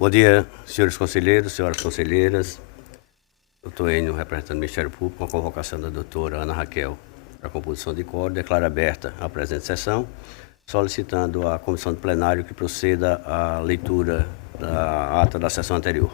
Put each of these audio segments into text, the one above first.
Bom dia, senhores conselheiros, senhoras conselheiras. Doutor Enio, representante do Ministério Público, com a convocação da doutora Ana Raquel para a composição de quórum, declaro aberta a presente sessão, solicitando à comissão do plenário que proceda à leitura da ata da sessão anterior.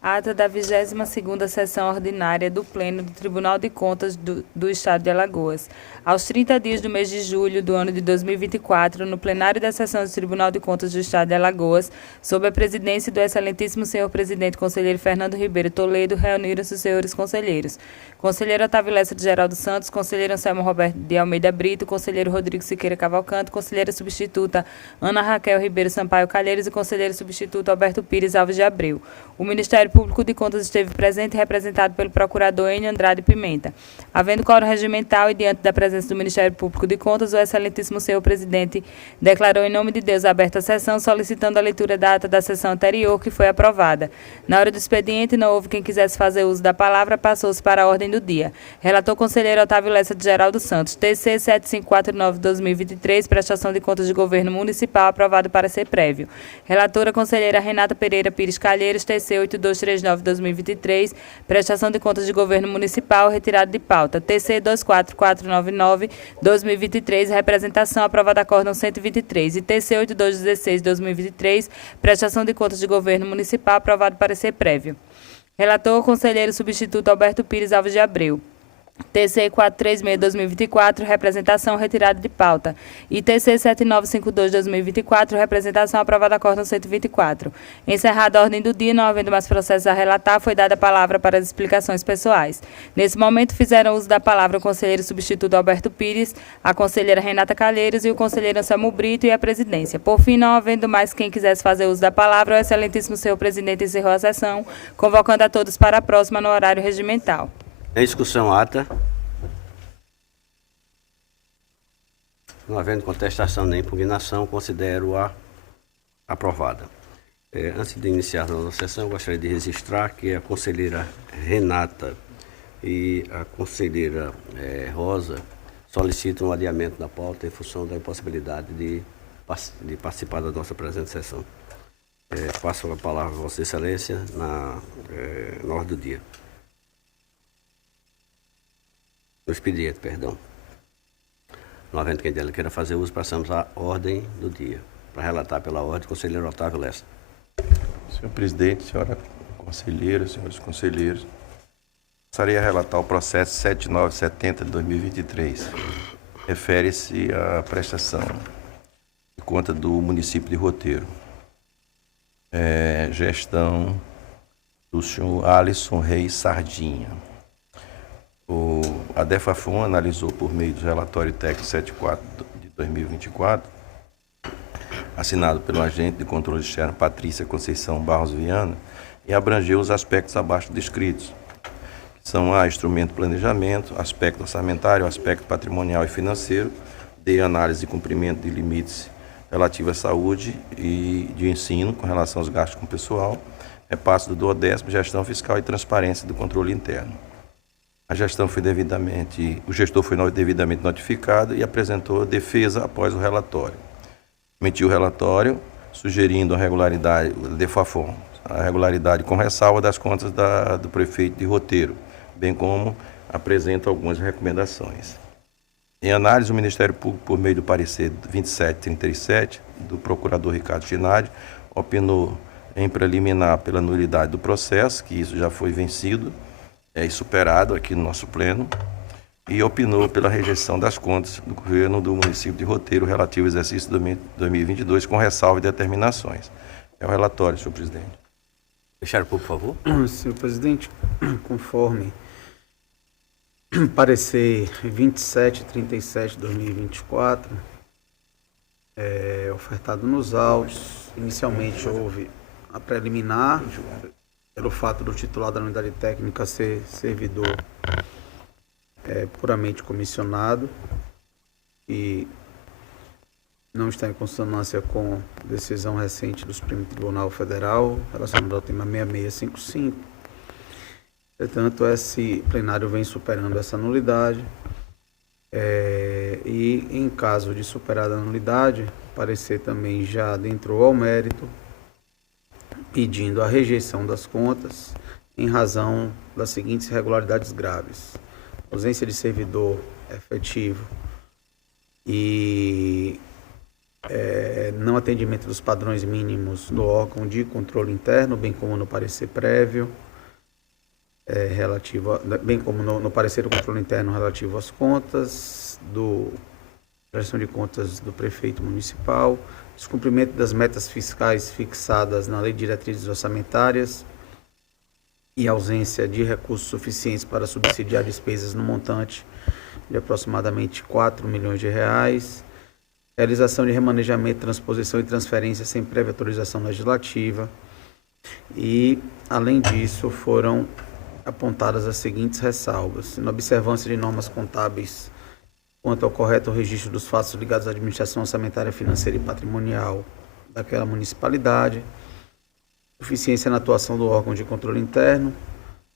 Ata da 22ª Sessão Ordinária do Pleno do Tribunal de Contas do Estado de Alagoas. Aos 30 dias do mês de julho do ano de 2024, no plenário da sessão do Tribunal de Contas do Estado de Alagoas, sob a presidência do excelentíssimo senhor presidente conselheiro Fernando Ribeiro Toledo, reuniram-se os senhores conselheiros. Conselheiro Otávio Lessa de Geraldo Santos, conselheiro Anselmo Roberto de Almeida Brito, conselheiro Rodrigo Siqueira Cavalcante, conselheira substituta Ana Raquel Ribeiro Sampaio Calheiros e conselheiro substituto Alberto Pires Alves de Abreu. O Ministério Público de Contas esteve presente e representado pelo procurador Enio Andrade Pimenta. Havendo quórum regimental e diante da presença do Ministério Público de Contas, o excelentíssimo senhor presidente declarou em nome de Deus aberta a sessão, solicitando a leitura da ata da sessão anterior, que foi aprovada. Na hora do expediente, não houve quem quisesse fazer uso da palavra, passou-se para a ordem do dia. Relator conselheiro Otávio Lessa de Geraldo Santos, TC 7549-2023, prestação de contas de governo municipal, aprovado para ser prévio. Relatora conselheira Renata Pereira Pires Calheiros, TC 8239-2023, prestação de contas de governo municipal, retirado de pauta. TC 24499-2023, representação, aprovada acórdão 123. E TC 8216-2023, prestação de contas de governo municipal, aprovado para ser prévio. Relator, conselheiro substituto Alberto Pires Alves de Abreu. TC 436-2024, representação retirada de pauta. E TC 7952-2024, representação aprovada acórdão 124. Encerrada a ordem do dia, não havendo mais processos a relatar, foi dada a palavra para as explicações pessoais. Nesse momento, fizeram uso da palavra o conselheiro substituto Alberto Pires, a conselheira Renata Calheiros e o conselheiro Anselmo Brito e a presidência. Por fim, não havendo mais quem quisesse fazer uso da palavra, o excelentíssimo senhor presidente encerrou a sessão, convocando a todos para a próxima no horário regimental. Em discussão, ata. Não havendo contestação nem impugnação, considero-a aprovada. Antes de iniciar a nossa sessão, gostaria de registrar que a conselheira Renata e a conselheira Rosa solicitam um adiamento da pauta em função da impossibilidade de participar da nossa presente sessão. Passo a palavra a Vossa Excelência na ordem do dia. No expediente, perdão. Não havendo quem dela queira fazer uso, passamos à ordem do dia. Para relatar pela ordem, conselheiro Otávio Lessa. Senhor presidente, senhora conselheira, senhores conselheiros, gostaria de relatar o processo 7970 de 2023. Refere-se à prestação de conta do município de Roteiro. Gestão do senhor Alisson Reis Sardinha. A DEFAFON analisou por meio do relatório técnico 74 de 2024, assinado pelo agente de controle externo Patrícia Conceição Barros Viana, e abrangeu os aspectos abaixo descritos, que são A, instrumento de planejamento, aspecto orçamentário, aspecto patrimonial e financeiro, D, análise de cumprimento de limites relativos à saúde e de ensino com relação aos gastos com pessoal, repasse do duodécimo, gestão fiscal e transparência do controle interno. O gestor foi devidamente notificado e apresentou defesa após o relatório. Emitiu o relatório, sugerindo a regularidade com ressalva das contas do prefeito de Roteiro, bem como apresenta algumas recomendações. Em análise, o Ministério Público, por meio do parecer 2737 do procurador Ricardo Ginardi, opinou em preliminar pela nulidade do processo, que isso já foi vencido, superado aqui no nosso pleno, e opinou pela rejeição das contas do governo do município de Roteiro relativo ao exercício 2022, com ressalva e determinações. É o relatório, senhor presidente. Ministério Público, por favor. Senhor presidente, conforme parecer 2737 de 2024, ofertado nos autos, inicialmente houve a preliminar, pelo fato do titular da unidade técnica ser servidor puramente comissionado e não está em consonância com decisão recente do Supremo Tribunal Federal relacionada ao tema 6655. Portanto, esse plenário vem superando essa nulidade e, em caso de superada a nulidade, o parecer também já adentrou ao mérito pedindo a rejeição das contas em razão das seguintes irregularidades graves: ausência de servidor efetivo e não atendimento dos padrões mínimos do órgão de controle interno, bem como no parecer prévio, bem como no parecer do controle interno relativo às contas, prestação de contas do prefeito municipal, descumprimento das metas fiscais fixadas na Lei de Diretrizes Orçamentárias e ausência de recursos suficientes para subsidiar despesas no montante de aproximadamente 4 milhões de reais, realização de remanejamento, transposição e transferência sem prévia autorização legislativa e, além disso, foram apontadas as seguintes ressalvas: na observância de normas contábeis quanto ao correto registro dos fatos ligados à administração orçamentária, financeira e patrimonial daquela municipalidade, suficiência na atuação do órgão de controle interno,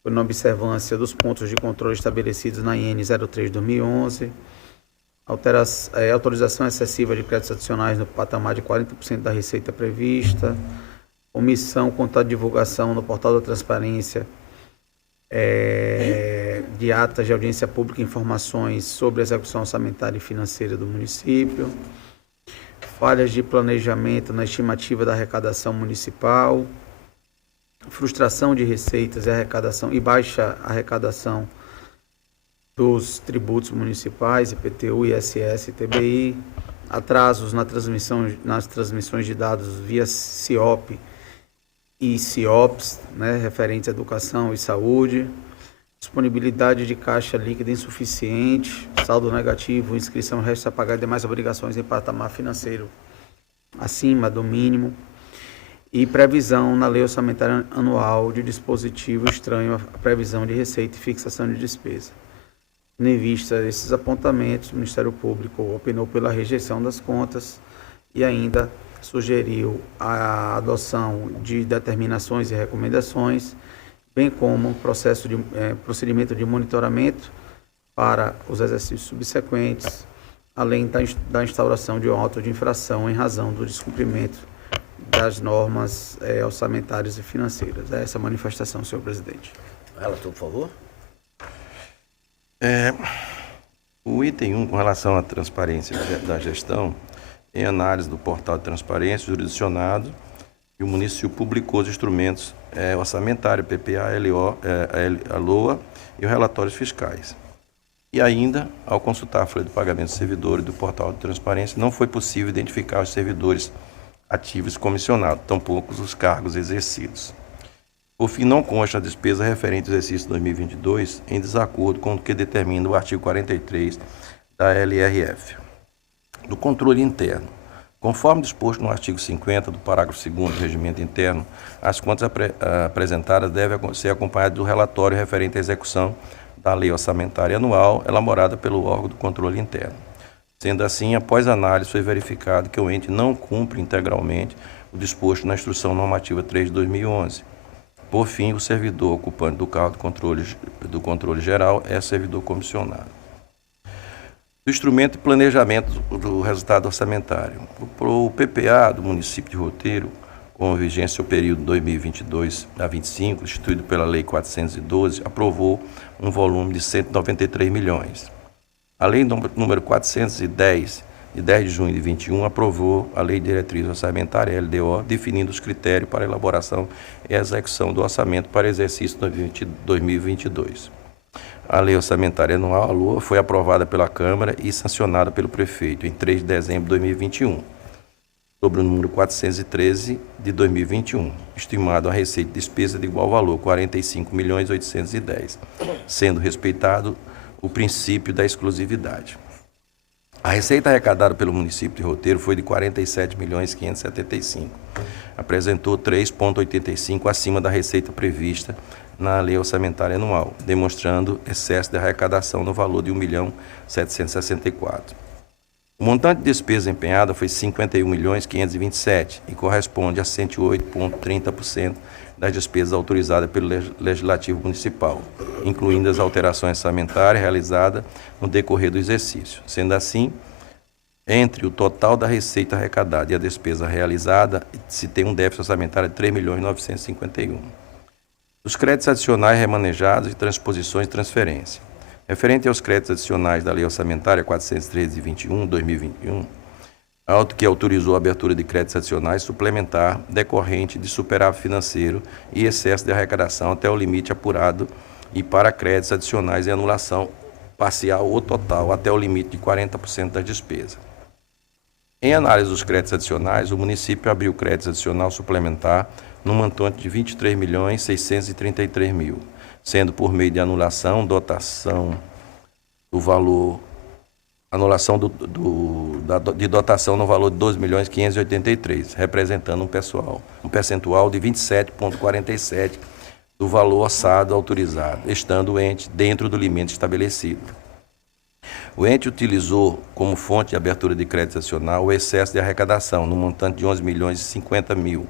foi na observância dos pontos de controle estabelecidos na IN 03/2011, autorização excessiva de créditos adicionais no patamar de 40% da receita prevista, omissão quanto à divulgação no portal da transparência de atas de audiência pública e informações sobre a execução orçamentária e financeira do município, falhas de planejamento na estimativa da arrecadação municipal, frustração de receitas e baixa arrecadação dos tributos municipais, IPTU, ISS e TBI, atrasos nas transmissões de dados via CIOP e CIOPS, referentes à educação e saúde, disponibilidade de caixa líquida insuficiente, saldo negativo, inscrição resta a pagar demais obrigações em patamar financeiro acima do mínimo e previsão na lei orçamentária anual de dispositivo estranho à previsão de receita e fixação de despesa. Em vista desses apontamentos, o Ministério Público opinou pela rejeição das contas e ainda sugeriu a adoção de determinações e recomendações, bem como procedimento de monitoramento para os exercícios subsequentes, além da instauração de um auto de infração em razão do descumprimento das normas orçamentárias e financeiras. É essa a manifestação, senhor presidente. Relator, por favor. O item 1, com relação à transparência da gestão, em análise do portal de transparência jurisdicionado, e o município publicou os instrumentos orçamentários, PPA, LOA e os relatórios fiscais. E ainda, ao consultar a folha de pagamento dos servidores do portal de transparência, não foi possível identificar os servidores ativos comissionados, tampouco os cargos exercidos. Por fim, não consta a despesa referente ao exercício 2022 em desacordo com o que determina o artigo 43 da LRF. Do controle interno. Conforme disposto no artigo 50 do parágrafo 2º do Regimento Interno, as contas apresentadas devem ser acompanhadas do relatório referente à execução da Lei Orçamentária Anual elaborada pelo órgão do controle interno. Sendo assim, após análise, foi verificado que o ente não cumpre integralmente o disposto na Instrução Normativa 3 de 2011. Por fim, o servidor ocupante do cargo do controle geral é servidor comissionado. Do instrumento de planejamento do resultado orçamentário. O PPA do município de Roteiro, com vigência ao período 2022 a 25, instituído pela Lei 412, aprovou um volume de 193 milhões. A Lei número 410, de 10 de junho de 21, aprovou a Lei de Diretriz Orçamentária, LDO, definindo os critérios para a elaboração e execução do orçamento para exercício 2022. A Lei Orçamentária Anual, a LOA, foi aprovada pela Câmara e sancionada pelo Prefeito em 3 de dezembro de 2021, sobre o número 413 de 2021, estimado a receita de despesa de igual valor, 45.810, sendo respeitado o princípio da exclusividade. A receita arrecadada pelo município de Roteiro foi de 47.575. Apresentou 3,85 acima da receita prevista na Lei Orçamentária Anual, demonstrando excesso de arrecadação no valor de 1.764. O montante de despesa empenhada foi 51.527 e corresponde a 108,30% das despesas autorizadas pelo Legislativo Municipal, incluindo as alterações orçamentárias realizadas no decorrer do exercício. Sendo assim, entre o total da receita arrecadada e a despesa realizada, se tem um déficit orçamentário de 3.951.000. Os créditos adicionais remanejados e transposições de transferência. Referente aos créditos adicionais da Lei Orçamentária 413/21/2021, que autorizou a abertura de créditos adicionais suplementar decorrente de superávit financeiro e excesso de arrecadação até o limite apurado e para créditos adicionais em anulação parcial ou total até o limite de 40% das despesas. Em análise dos créditos adicionais, o município abriu crédito adicional suplementar no montante de 23.633.000, sendo por meio de anulação, dotação do valor, anulação de dotação no valor de 12.583.000, representando um percentual de 27,47% do valor orçado autorizado, estando o ente dentro do limite estabelecido. O ente utilizou como fonte de abertura de crédito adicional o excesso de arrecadação, no montante de 11.050.000.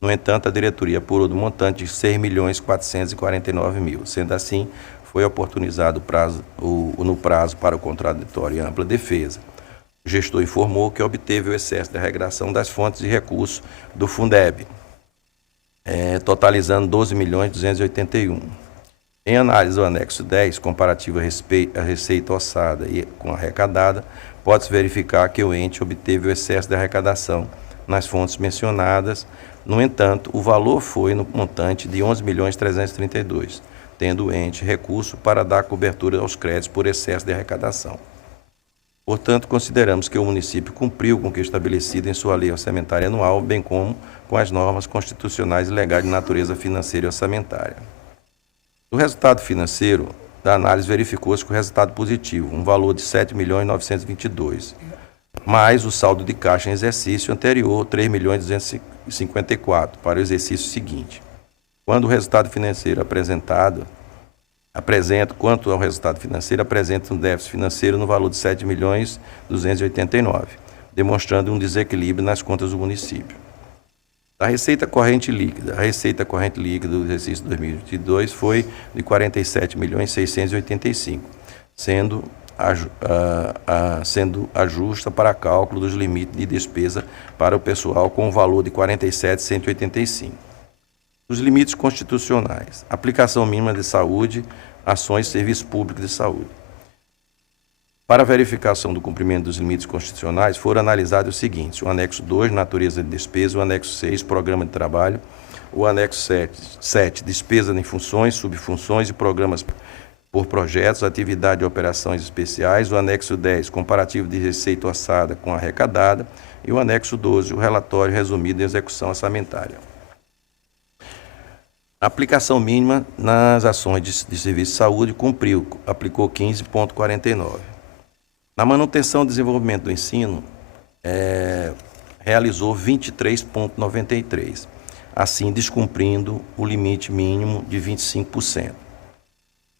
No entanto, a diretoria apurou do montante de 6.449.000. Sendo assim, foi oportunizado no prazo para o contraditório e ampla defesa. O gestor informou que obteve o excesso de arrecadação das fontes de recursos do Fundeb, totalizando 12.281.000. Em análise do anexo 10, comparativo a receita orçada e com arrecadada, pode-se verificar que o ente obteve o excesso de arrecadação nas fontes mencionadas. No entanto, o valor foi no montante de 11.332.000, tendo o ente recurso para dar cobertura aos créditos por excesso de arrecadação. Portanto, consideramos que o município cumpriu com o que é estabelecido em sua lei orçamentária anual, bem como com as normas constitucionais e legais de natureza financeira e orçamentária. No resultado financeiro da análise, verificou-se que o resultado positivo, um valor de 7.922.000, mais o saldo de caixa em exercício anterior, 3.254.000, para o exercício seguinte. Quanto ao resultado financeiro apresenta um déficit financeiro no valor de 7.289.000, demonstrando um desequilíbrio nas contas do município. A receita corrente líquida do exercício 2022 foi de 47.685.000, sendo a justa para cálculo dos limites de despesa para o pessoal com o valor de 47.185. Os limites constitucionais: aplicação mínima de saúde, ações e serviços públicos de saúde. Para a verificação do cumprimento dos limites constitucionais, foram analisados os seguintes: o anexo 2, natureza de despesa; o anexo 6, programa de trabalho; o anexo 7, despesa em funções, subfunções e programas por projetos, atividade e operações especiais; o anexo 10, comparativo de receita orçada com arrecadada; e o anexo 12, o relatório resumido de execução orçamentária. A aplicação mínima nas ações de serviço de saúde aplicou 15,49. Na manutenção e desenvolvimento do ensino, realizou 23,93, assim descumprindo o limite mínimo de 25%.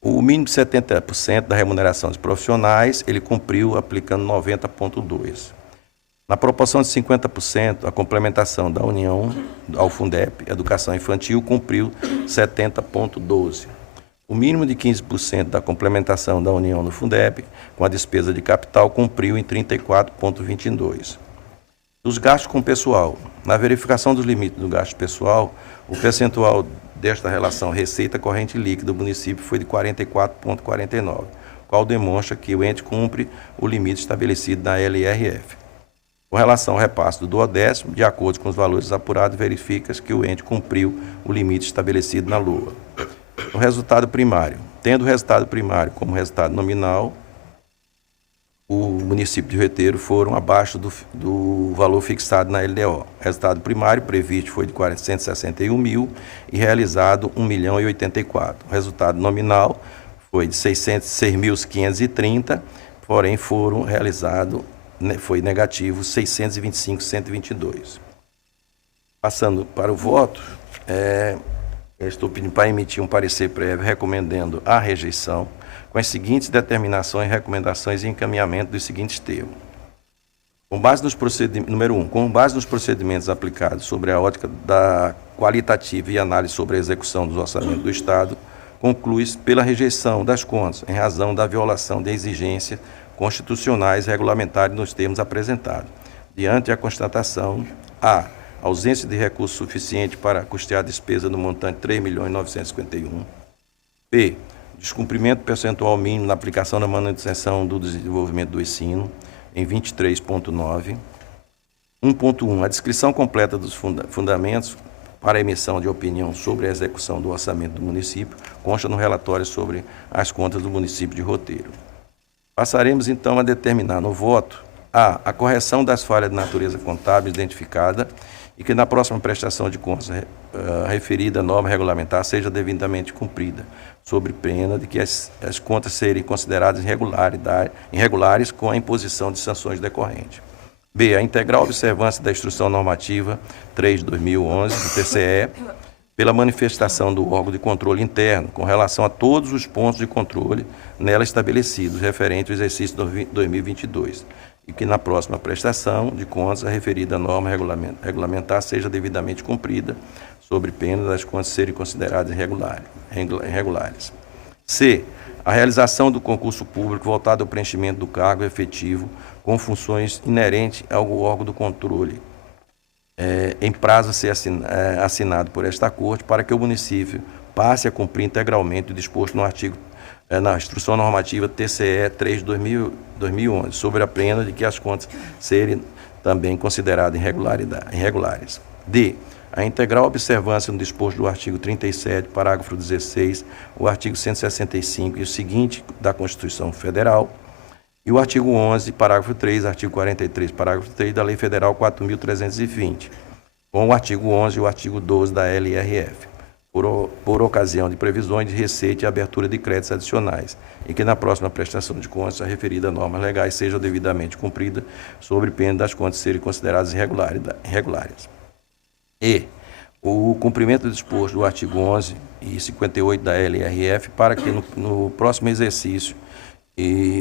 O mínimo de 70% da remuneração dos profissionais, ele cumpriu aplicando 90,2%. Na proporção de 50%, a complementação da União ao Fundeb, Educação Infantil, cumpriu 70,12%. O mínimo de 15% da complementação da União no Fundeb, com a despesa de capital, cumpriu em 34,22%. Dos gastos com pessoal, na verificação dos limites do gasto pessoal, o percentual desta relação receita corrente líquida do município foi de 44,49%, qual demonstra que o ente cumpre o limite estabelecido na LRF. Com relação ao repasse do duodécimo, de acordo com os valores apurados, verifica-se que o ente cumpriu o limite estabelecido na LOA. O resultado primário. Tendo o resultado primário como resultado nominal, o município de Rio Reteiro foram abaixo do valor fixado na LDO. O resultado primário previsto foi de 461.000 e realizado 1.084.000. O resultado nominal foi de 6.530, porém foi negativo 625.122. Passando para o voto, eu estou pedindo para emitir um parecer prévio recomendando a rejeição, com as seguintes determinações, recomendações e encaminhamento dos seguintes termos. Número 1. Com base nos procedimentos aplicados sobre a ótica da qualitativa e análise sobre a execução dos orçamentos do Estado, conclui-se pela rejeição das contas, em razão da violação da exigência constitucionais regulamentados nos termos apresentados. Diante a constatação, a ausência de recurso suficiente para custear a despesa no montante de 3.951.000. B. Descumprimento percentual mínimo na aplicação da manutenção do desenvolvimento do ensino, em 23,9. 1.1. A descrição completa dos fundamentos para a emissão de opinião sobre a execução do orçamento do município consta no relatório sobre as contas do município de Roteiro. Passaremos então a determinar no voto a correção das falhas de natureza contábil identificada e que na próxima prestação de contas a referida norma regulamentar seja devidamente cumprida, sob pena de que as contas serem consideradas irregulares com a imposição de sanções decorrentes. B. A integral observância da Instrução Normativa 3/2011 do TCE pela manifestação do órgão de controle interno com relação a todos os pontos de controle nela estabelecidos referente ao exercício 2022 e que na próxima prestação de contas a referida norma regulamentar seja devidamente cumprida, sob pena das contas serem consideradas irregulares. C. A realização do concurso público voltado ao preenchimento do cargo efetivo com funções inerentes ao órgão do controle, em prazo a ser assinado por esta Corte, para que o município passe a cumprir integralmente o disposto no artigo na Instrução Normativa TCE 3/2011, sobre a pena de que as contas serem também consideradas irregulares. D. A integral observância no disposto do artigo 37, parágrafo 16, o artigo 165 e o seguinte da Constituição Federal, e o artigo 11, parágrafo 3, artigo 43, parágrafo 3 da Lei Federal 4.320, com o artigo 11 e o artigo 12 da LRF, por ocasião de previsões de receita e abertura de créditos adicionais, e que na próxima prestação de contas a referida normas legais seja devidamente cumprida, sob pena das contas serem consideradas irregulares. E o cumprimento do disposto do artigo 11 e 58 da LRF para que no próximo exercício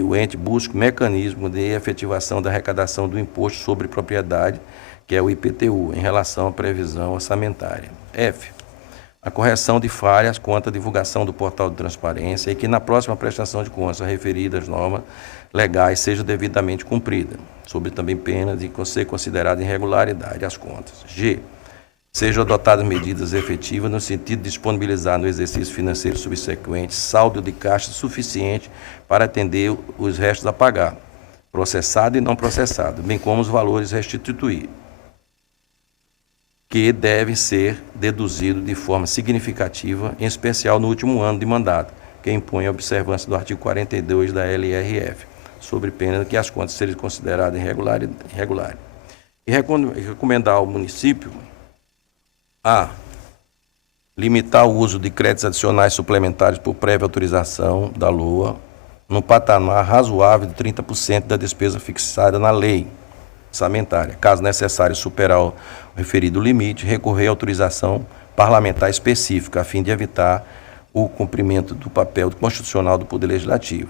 o ente busque mecanismo de efetivação da arrecadação do imposto sobre propriedade, que é o IPTU, em relação à previsão orçamentária. F. A correção de falhas quanto à divulgação do portal de transparência e que na próxima prestação de contas referidas normas legais seja devidamente cumprida, sob também pena de ser considerada irregularidade as contas. G. Sejam adotadas medidas efetivas no sentido de disponibilizar no exercício financeiro subsequente saldo de caixa suficiente para atender os restos a pagar, processado e não processado, bem como os valores restituídos, que devem ser deduzidos de forma significativa, em especial no último ano de mandato, que impõe a observância do artigo 42 da LRF, sob pena de que as contas sejam consideradas irregulares. E recomendar ao município a limitar o uso de créditos adicionais suplementares por prévia autorização da LOA num patamar razoável de 30% da despesa fixada na lei orçamentária. Caso necessário superar o referido limite, recorrer à autorização parlamentar específica, a fim de evitar o cumprimento do papel constitucional do Poder Legislativo.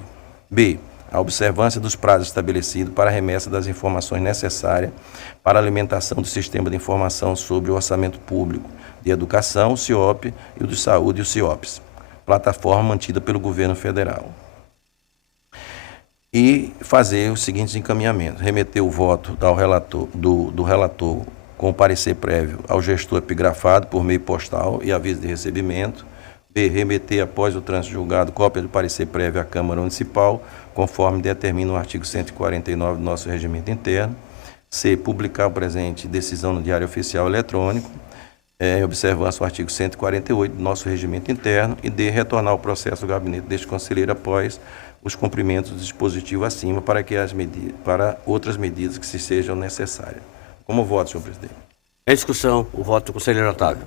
B. A observância dos prazos estabelecidos para a remessa das informações necessárias para a alimentação do Sistema de Informação sobre o Orçamento Público de Educação, o CIOP, e o de Saúde, o CIOPS, plataforma mantida pelo Governo Federal. E fazer os seguintes encaminhamentos: remeter o voto do relator com parecer prévio ao gestor epigrafado por meio postal e aviso de recebimento. B. Remeter após o trânsito julgado cópia do parecer prévio à Câmara Municipal, conforme determina o artigo 149 do nosso regimento interno. C. Publicar o presente decisão no Diário Oficial Eletrônico, em observância ao artigo 148 do nosso regimento interno. E D. Retornar o processo do gabinete deste conselheiro após os cumprimentos do dispositivo acima para outras medidas que se sejam necessárias. Como voto, senhor presidente? Em discussão, o voto do conselheiro Otávio.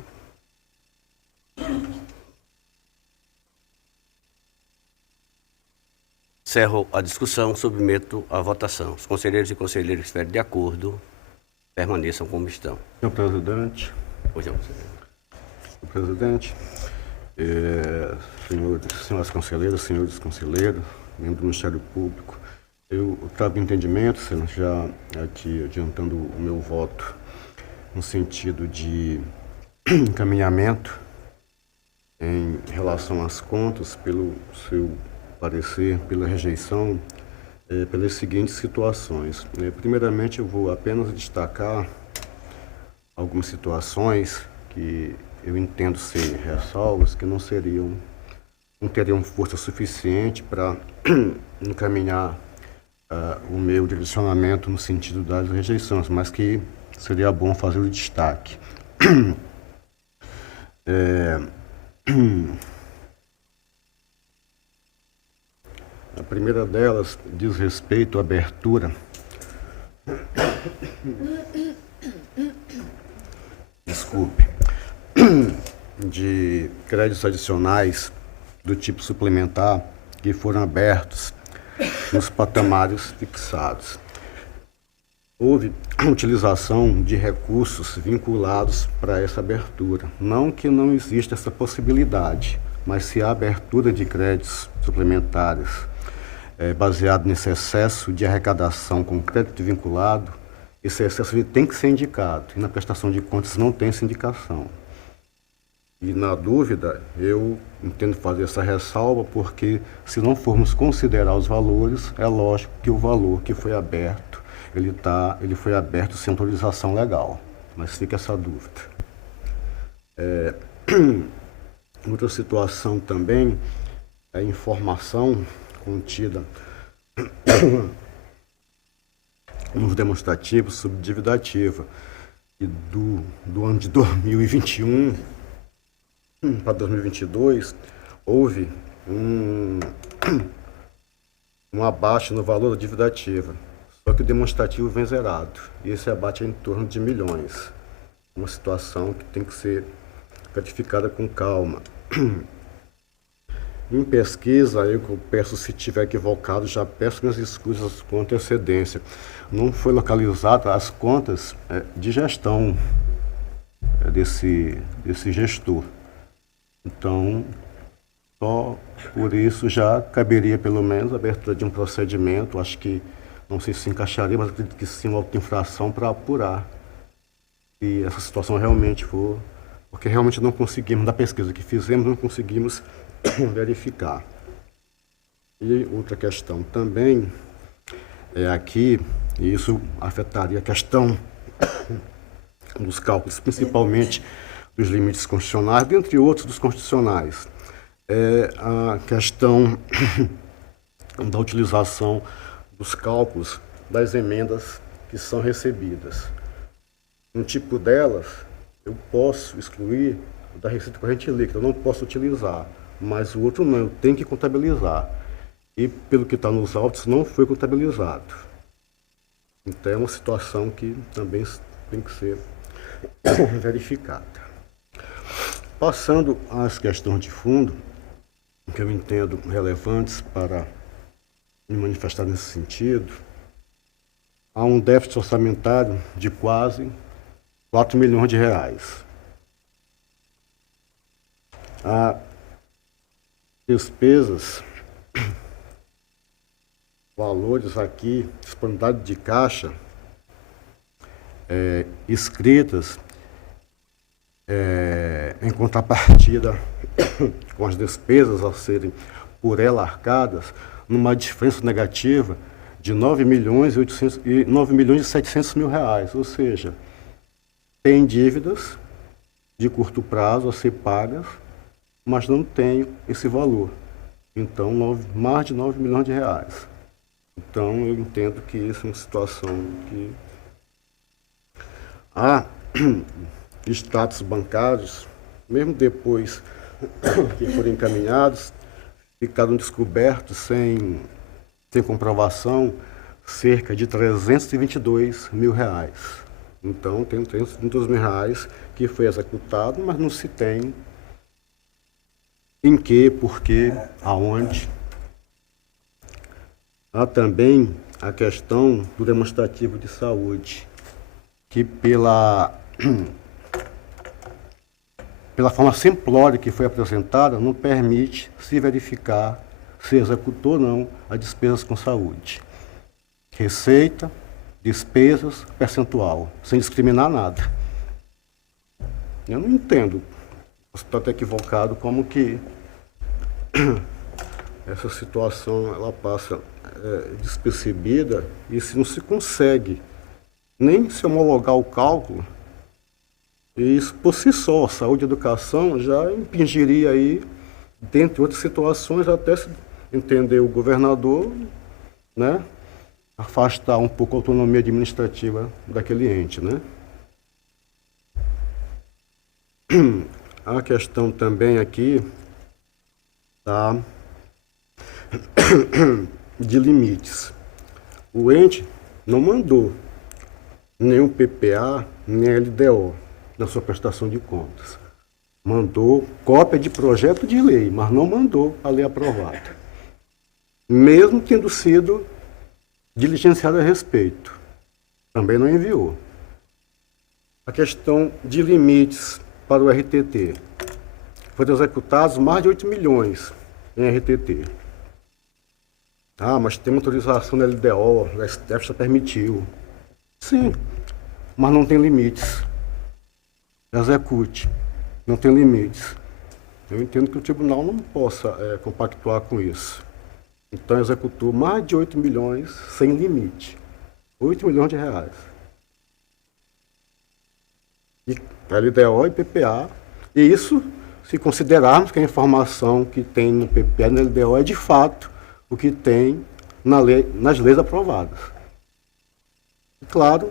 Encerro a discussão, submeto à votação. Os conselheiros e conselheiras que estiverem de acordo, permaneçam como estão. Senhor presidente. Pois não, conselheiro. Senhor presidente, senhoras conselheiras, senhores conselheiros, membros do Ministério Público, eu trago entendimento, já aqui adiantando o meu voto, no sentido de encaminhamento em relação às contas, pelo seu parecer, pela rejeição pelas seguintes situações. Primeiramente, eu vou apenas destacar algumas situações que eu entendo ser ressalvas, que não teriam força suficiente para encaminhar o meu direcionamento no sentido das rejeições, mas que seria bom fazer o destaque. A primeira delas diz respeito à abertura de créditos adicionais do tipo suplementar que foram abertos nos patamares fixados. Houve a utilização de recursos vinculados para essa abertura. Não que não exista essa possibilidade, mas se há abertura de créditos suplementares baseado nesse excesso de arrecadação com crédito vinculado, esse excesso ele tem que ser indicado, e na prestação de contas não tem essa indicação. E, na dúvida, eu entendo fazer essa ressalva porque, se não formos considerar os valores, é lógico que o valor que foi aberto, ele foi aberto sem autorização legal, mas fica essa dúvida. Outra situação também é a informação contida nos demonstrativos sobre dívida ativa. E do ano de 2021 para 2022, houve um abate no valor da dívida ativa. Só que o demonstrativo vem zerado. E esse abate é em torno de milhões. Uma situação que tem que ser verificada com calma. Em pesquisa, eu peço, se estiver equivocado, já peço minhas escusas com antecedência. Não foi localizada as contas de gestão desse gestor. Então, só por isso já caberia pelo menos a abertura de um procedimento. Acho que, não sei se encaixaria, mas acredito que sim, uma auto-infração para apurar. E essa situação realmente for, porque realmente não conseguimos, da pesquisa que fizemos, não conseguimos verificar. E outra questão também é aqui, e isso afetaria a questão dos cálculos, principalmente dos limites constitucionais, dentre outros dos constitucionais, é a questão da utilização dos cálculos das emendas que são recebidas. Um tipo delas, eu posso excluir da receita corrente líquida, eu não posso utilizar, mas o outro não, eu tenho que contabilizar. E, pelo que está nos autos, não foi contabilizado. Então, é uma situação que também tem que ser verificada. Passando às questões de fundo, que eu entendo relevantes para me manifestar nesse sentido, há um déficit orçamentário de quase 4 milhões de reais. Há despesas, valores aqui, disponibilidade de caixa, escritas em contrapartida com as despesas a serem por ela arcadas, numa diferença negativa de 9 milhões e 700 mil reais, ou seja, tem dívidas de curto prazo a ser pagas, mas não tem esse valor. Então, mais de 9 milhões de reais. Então, eu entendo que isso é uma situação que há extratos bancários, mesmo depois que foram encaminhados, ficaram descobertos sem comprovação cerca de 322 mil reais. Então, tem 322 mil reais que foi executado, mas não se tem em que, por quê, aonde. Há também a questão do demonstrativo de saúde, que pela forma simplória que foi apresentada, não permite se verificar se executou ou não as despesas com saúde. Receita, despesas, percentual, sem discriminar nada. Eu não entendo, posso estar até equivocado, como que essa situação ela passa despercebida e se não se consegue nem se homologar o cálculo, e isso por si só, saúde e educação, já impingiria aí, dentre outras situações, até se entender o governador, né, afastar um pouco a autonomia administrativa daquele ente, né? A questão também aqui tá, de limites. O ente não mandou nem o PPA, nem a LDO na sua prestação de contas. Mandou cópia de projeto de lei, mas não mandou a lei aprovada. Mesmo tendo sido diligenciado a respeito. Também não enviou. A questão de limites para o RTT. Foram executados mais de 8 milhões em RTT. Ah, mas tem uma autorização da LDO, a STF já permitiu. Sim, mas não tem limites. Execute, não tem limites. Eu entendo que o tribunal não possa compactuar com isso. Então executou mais de 8 milhões sem limite. 8 milhões de reais. E LDO e PPA. E isso, se considerarmos que a informação que tem no PPA e no LDO é de fato o que tem nas leis aprovadas. E claro,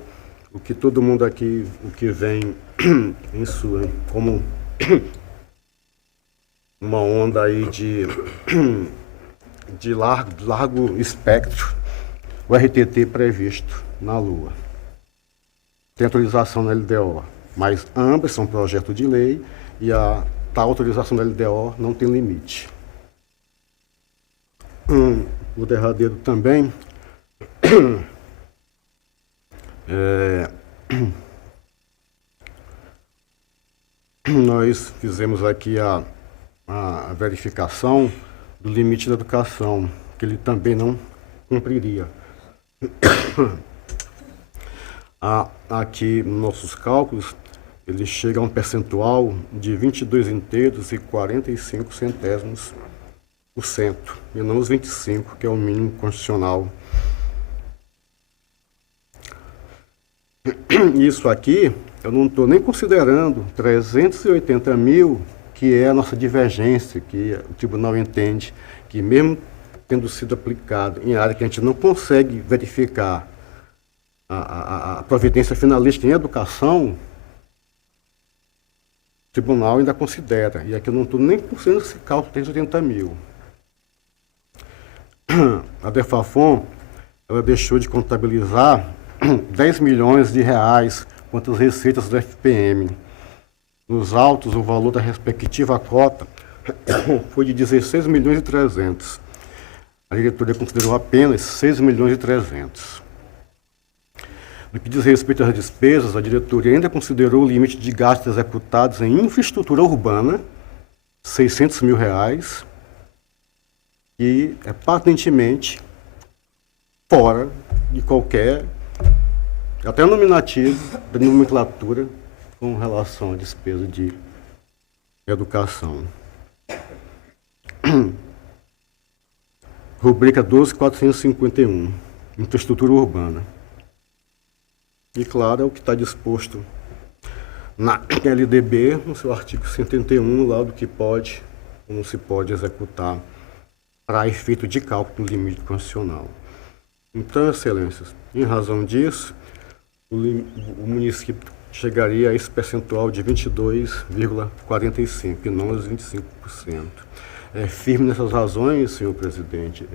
o que todo mundo aqui, o que vem em sua, como uma onda aí de largo espectro, o RTT previsto na Lua. Tem autorização na LDO, mas ambas são projeto de lei e a tal autorização da LDO não tem limite. O derradeiro também nós fizemos aqui a verificação do limite da educação, que ele também não cumpriria. Aqui, nos nossos cálculos, ele chega a um percentual de 22 inteiros e 45 centésimos por cento, e não os 25, que é o mínimo constitucional. Isso aqui, eu não estou nem considerando 380 mil, que é a nossa divergência, que o tribunal entende que mesmo tendo sido aplicado em área que a gente não consegue verificar a providência finalística em educação, o tribunal ainda considera. E aqui eu não estou nem considerando esse cálculo de 380 mil. A DEFAFON, ela deixou de contabilizar 10 milhões de reais quanto às receitas do FPM. Nos autos, o valor da respectiva cota foi de 16 milhões e 300. A diretoria considerou apenas 6 milhões e 300. No que diz respeito às despesas, a diretoria ainda considerou o limite de gastos executados em infraestrutura urbana, 600 mil reais, e é patentemente fora de qualquer, até nominativo, da nomenclatura com relação à despesa de educação. Rubrica 12.451, infraestrutura urbana. E claro, é o que está disposto na LDB, no seu artigo 181, lá do que pode ou não se pode executar para efeito de cálculo do limite constitucional. Então, excelências, em razão disso, o município chegaria a esse percentual de 22,45% e não aos 25%. Firme nessas razões, senhor presidente,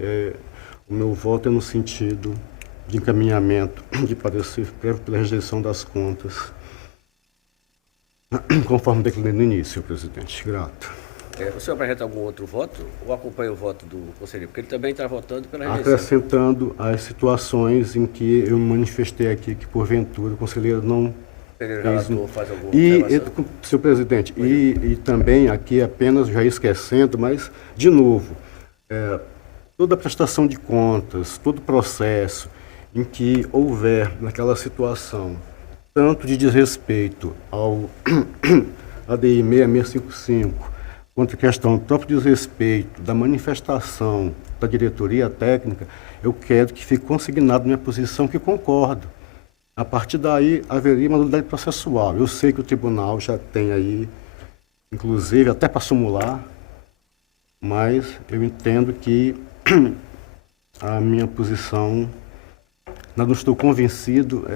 o meu voto é no sentido de encaminhamento de parecer prévio pela rejeição das contas, conforme declarei no início, senhor presidente. Grato. O senhor apresenta algum outro voto ou acompanha o voto do conselheiro? Porque ele também está votando pela rejeição. Acrescentando as situações em que eu manifestei aqui que, porventura, o conselheiro não fez... Faz alguma observação? Senhor presidente, e também aqui apenas já esquecendo, mas, de novo, toda a prestação de contas, todo processo em que houver naquela situação tanto de desrespeito ao ADI 6655, quanto a questão do próprio desrespeito da manifestação da diretoria técnica, eu quero que fique consignado minha posição que concordo. A partir daí, haveria uma nulidade processual. Eu sei que o tribunal já tem aí, inclusive, até para sumular, mas eu entendo que a minha posição, não estou convencido,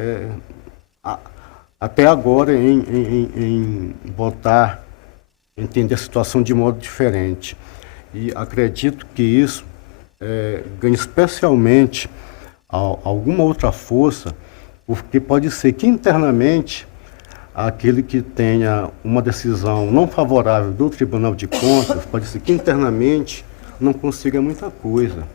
até agora, em botar, entender a situação de modo diferente. E acredito que isso ganha especialmente alguma outra força, porque pode ser que internamente aquele que tenha uma decisão não favorável do Tribunal de Contas, pode ser que internamente não consiga muita coisa.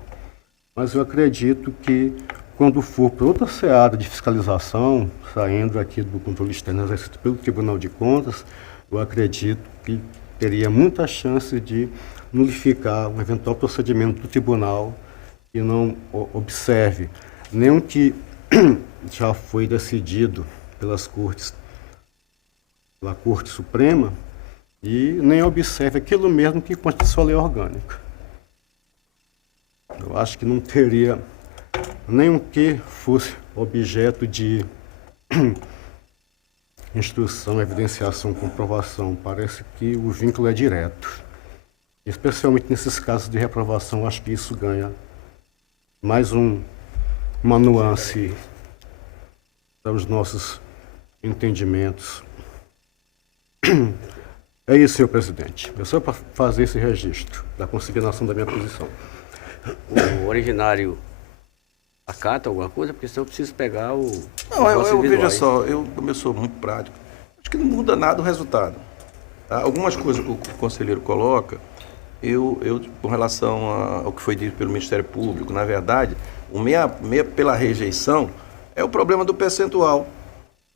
Mas eu acredito que quando for para outra seara de fiscalização, saindo aqui do controle externo exercido pelo Tribunal de Contas, eu acredito que teria muita chance de nulificar um eventual procedimento do tribunal que não observe nem o que já foi decidido pelas cortes, pela Corte Suprema, e nem observe aquilo mesmo que consta em sua lei orgânica. Eu acho que não teria nenhum que fosse objeto de instrução, evidenciação, comprovação. Parece que o vínculo é direto. Especialmente nesses casos de reprovação, acho que isso ganha mais uma nuance para os nossos entendimentos. É isso, senhor presidente. É só para fazer esse registro da consignação da minha posição. O originário acata alguma coisa? Porque senão eu preciso pegar o... Não, eu veja só, eu sou muito prático. Acho que não muda nada o resultado. Tá? Algumas coisas que o conselheiro coloca, eu com relação ao que foi dito pelo Ministério Público, na verdade, o meia pela rejeição é o problema do percentual,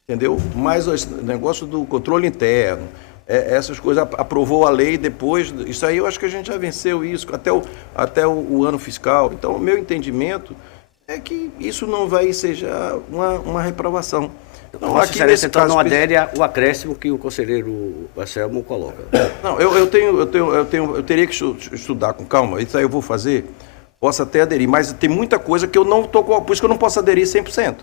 entendeu? Mas o negócio do controle interno, essas coisas, aprovou a lei depois, isso aí eu acho que a gente já venceu isso, até o ano fiscal. Então, o meu entendimento é que isso não vai ser já uma reprovação. Então, aqui nesse então caso, não adere ao acréscimo que o conselheiro Anselmo coloca. Não, eu teria que estudar com calma, isso aí eu vou fazer, posso até aderir, mas tem muita coisa que eu não estou, por isso que eu não posso aderir 100%.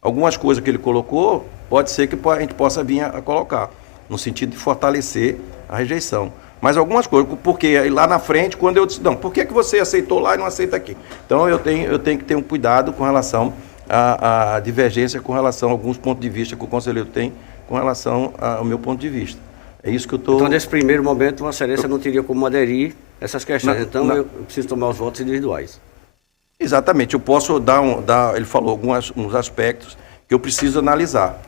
Algumas coisas que ele colocou, pode ser que a gente possa vir a colocar, no sentido de fortalecer a rejeição. Mas algumas coisas, porque lá na frente, quando eu disse, não, por que você aceitou lá e não aceita aqui? Então eu tenho que ter um cuidado com relação à divergência, com relação a alguns pontos de vista que o conselheiro tem, com relação ao meu ponto de vista. É isso que eu estou... Então, nesse primeiro momento, Vossa Excelência não teria como aderir a essas questões. Eu preciso tomar os votos individuais. Exatamente, eu posso ele falou alguns aspectos que eu preciso analisar,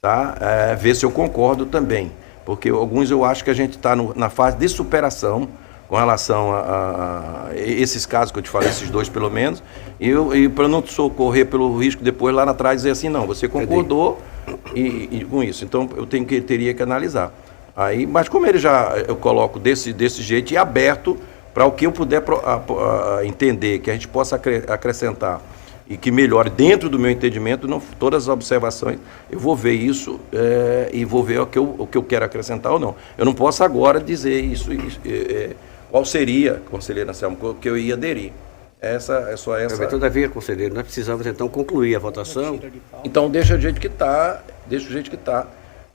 tá? Ver se eu concordo também, porque alguns eu acho que a gente está na fase de superação com relação a esses casos que eu te falei, esses dois pelo menos, e para não socorrer pelo risco depois lá atrás dizer assim, não, você concordou e com isso, então eu teria que analisar. Aí, mas como eu coloco desse jeito e aberto para o que eu puder entender, que a gente possa acrescentar e que melhore dentro do meu entendimento, todas as observações, eu vou ver isso e vou ver o que eu quero acrescentar ou não. Eu não posso agora dizer qual seria, conselheiro Anselmo, que eu ia aderir. É só essa... Todavia, conselheiro, nós precisamos então concluir a votação. Então deixa do jeito que está,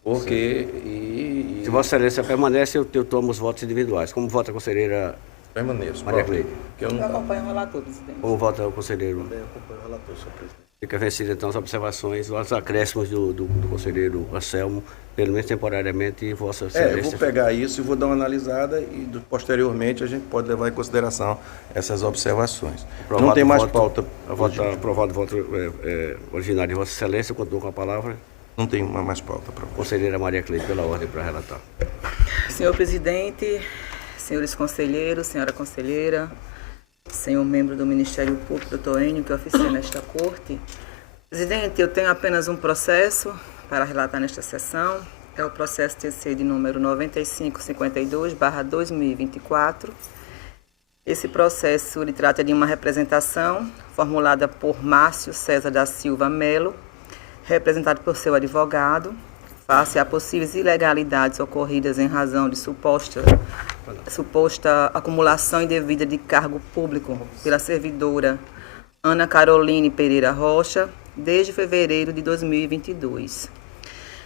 porque... Se Vossa Excelência permanece, eu tomo os votos individuais. Como vota a conselheira... Permaneço. Maria Cleide. Eu acompanho o relator, presidente. Como vota o conselheiro? Também acompanho o relator, senhor presidente. Fica vencido então as observações, os acréscimos do conselheiro Anselmo, pelo menos temporariamente, e Vossa Excelência. Eu vou pegar isso e vou dar uma analisada e posteriormente a gente pode levar em consideração essas observações. Aprovado, não tem mais pauta. Aprovado o voto originário de Vossa Excelência, continuo com a palavra. Não tem mais pauta para você. Conselheira Maria Cleide, pela ordem para relatar. Senhor presidente, senhores conselheiros, senhora conselheira, senhor membro do Ministério Público, doutor Enio, que oficia nesta corte. Presidente, eu tenho apenas um processo para relatar nesta sessão. É o processo TC de número 9552/2024. Esse processo ele trata de uma representação formulada por Márcio César da Silva Melo, representado por seu advogado, face a possíveis ilegalidades ocorridas em razão de suposta acumulação indevida de cargo público pela servidora Ana Caroline Pereira Rocha, desde fevereiro de 2022.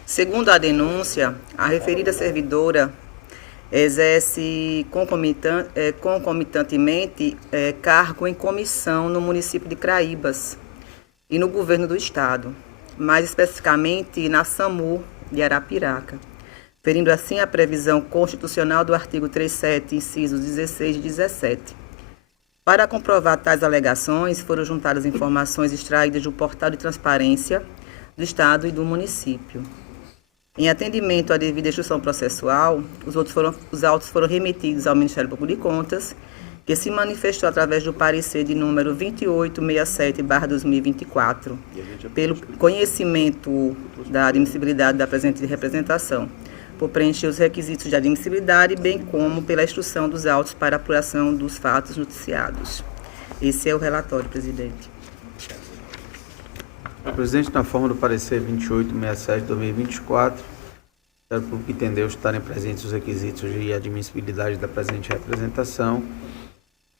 Segundo a denúncia, a referida servidora exerce concomitantemente cargo em comissão no município de Craíbas e no governo do estado, mais especificamente na SAMU de Arapiraca, ferindo assim a previsão constitucional do artigo 37, incisos 16 e 17. Para comprovar tais alegações, foram juntadas informações extraídas do portal de transparência do estado e do município. Em atendimento à devida instrução processual, os autos foram remetidos ao Ministério Público de Contas, que se manifestou através do parecer de número 2867/2024, pelo conhecimento da admissibilidade da presente representação, por preencher os requisitos de admissibilidade, bem como pela instrução dos autos para apuração dos fatos noticiados. Esse é o relatório, presidente. Presidente, na forma do parecer 2867/2024, o Ministério Público entendeu estarem presentes os requisitos de admissibilidade da presente representação.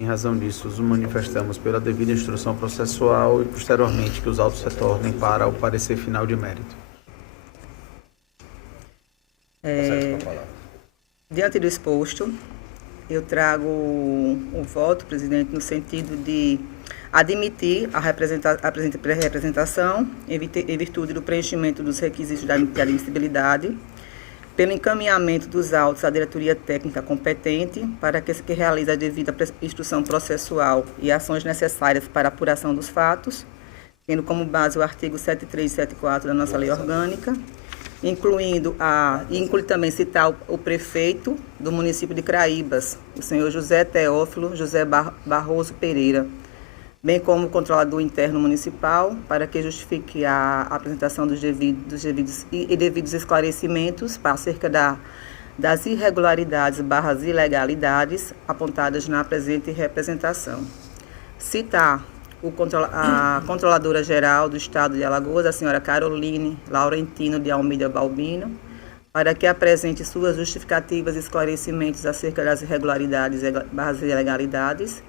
Em razão disso, os manifestamos pela devida instrução processual e, posteriormente, que os autos retornem para o parecer final de mérito. Diante do exposto, eu trago o voto, presidente, no sentido de admitir a presente representação em virtude do preenchimento dos requisitos de admissibilidade, pelo encaminhamento dos autos à diretoria técnica competente para que realize a devida instrução processual e ações necessárias para a apuração dos fatos, tendo como base o artigo 73 e 74 da nossa lei orgânica, inclui também citar o prefeito do município de Craíbas, o senhor José Teófilo José Barroso Pereira, bem como o controlador interno municipal, para que justifique a apresentação dos devidos esclarecimentos acerca das irregularidades / ilegalidades apontadas na presente representação. Citar a Controladora-Geral do Estado de Alagoas, a senhora Caroline Laurentino de Almeida Balbino, para que apresente suas justificativas e esclarecimentos acerca das irregularidades / ilegalidades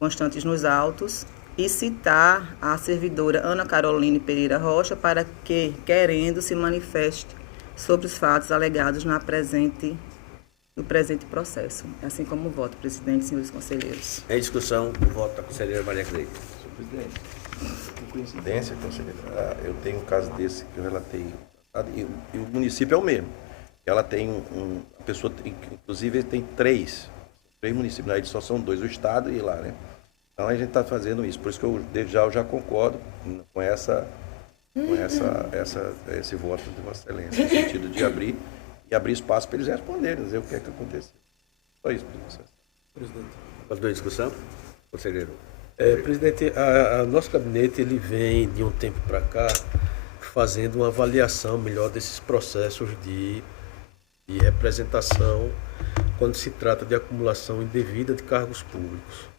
constantes nos autos, e citar a servidora Ana Caroline Pereira Rocha para que, querendo, se manifeste sobre os fatos alegados no presente processo. Assim como o voto, presidente e senhores conselheiros. Em discussão, o voto da conselheira Maria Cleide. Senhor presidente, por coincidência, conselheira, eu tenho um caso desse que eu relatei, e o município é o mesmo. Ela tem a pessoa, inclusive, tem três municípios, né? Só são dois, o estado e lá, né? Então a gente está fazendo isso, por isso que eu já concordo com esse voto de Vossa Excelência, no sentido de abrir espaço para eles responderem, dizer o que é que aconteceu. Só isso, presidente. Continua a discussão, conselheiro. Presidente, nosso gabinete ele vem de um tempo para cá fazendo uma avaliação melhor desses processos de representação quando se trata de acumulação indevida de cargos públicos.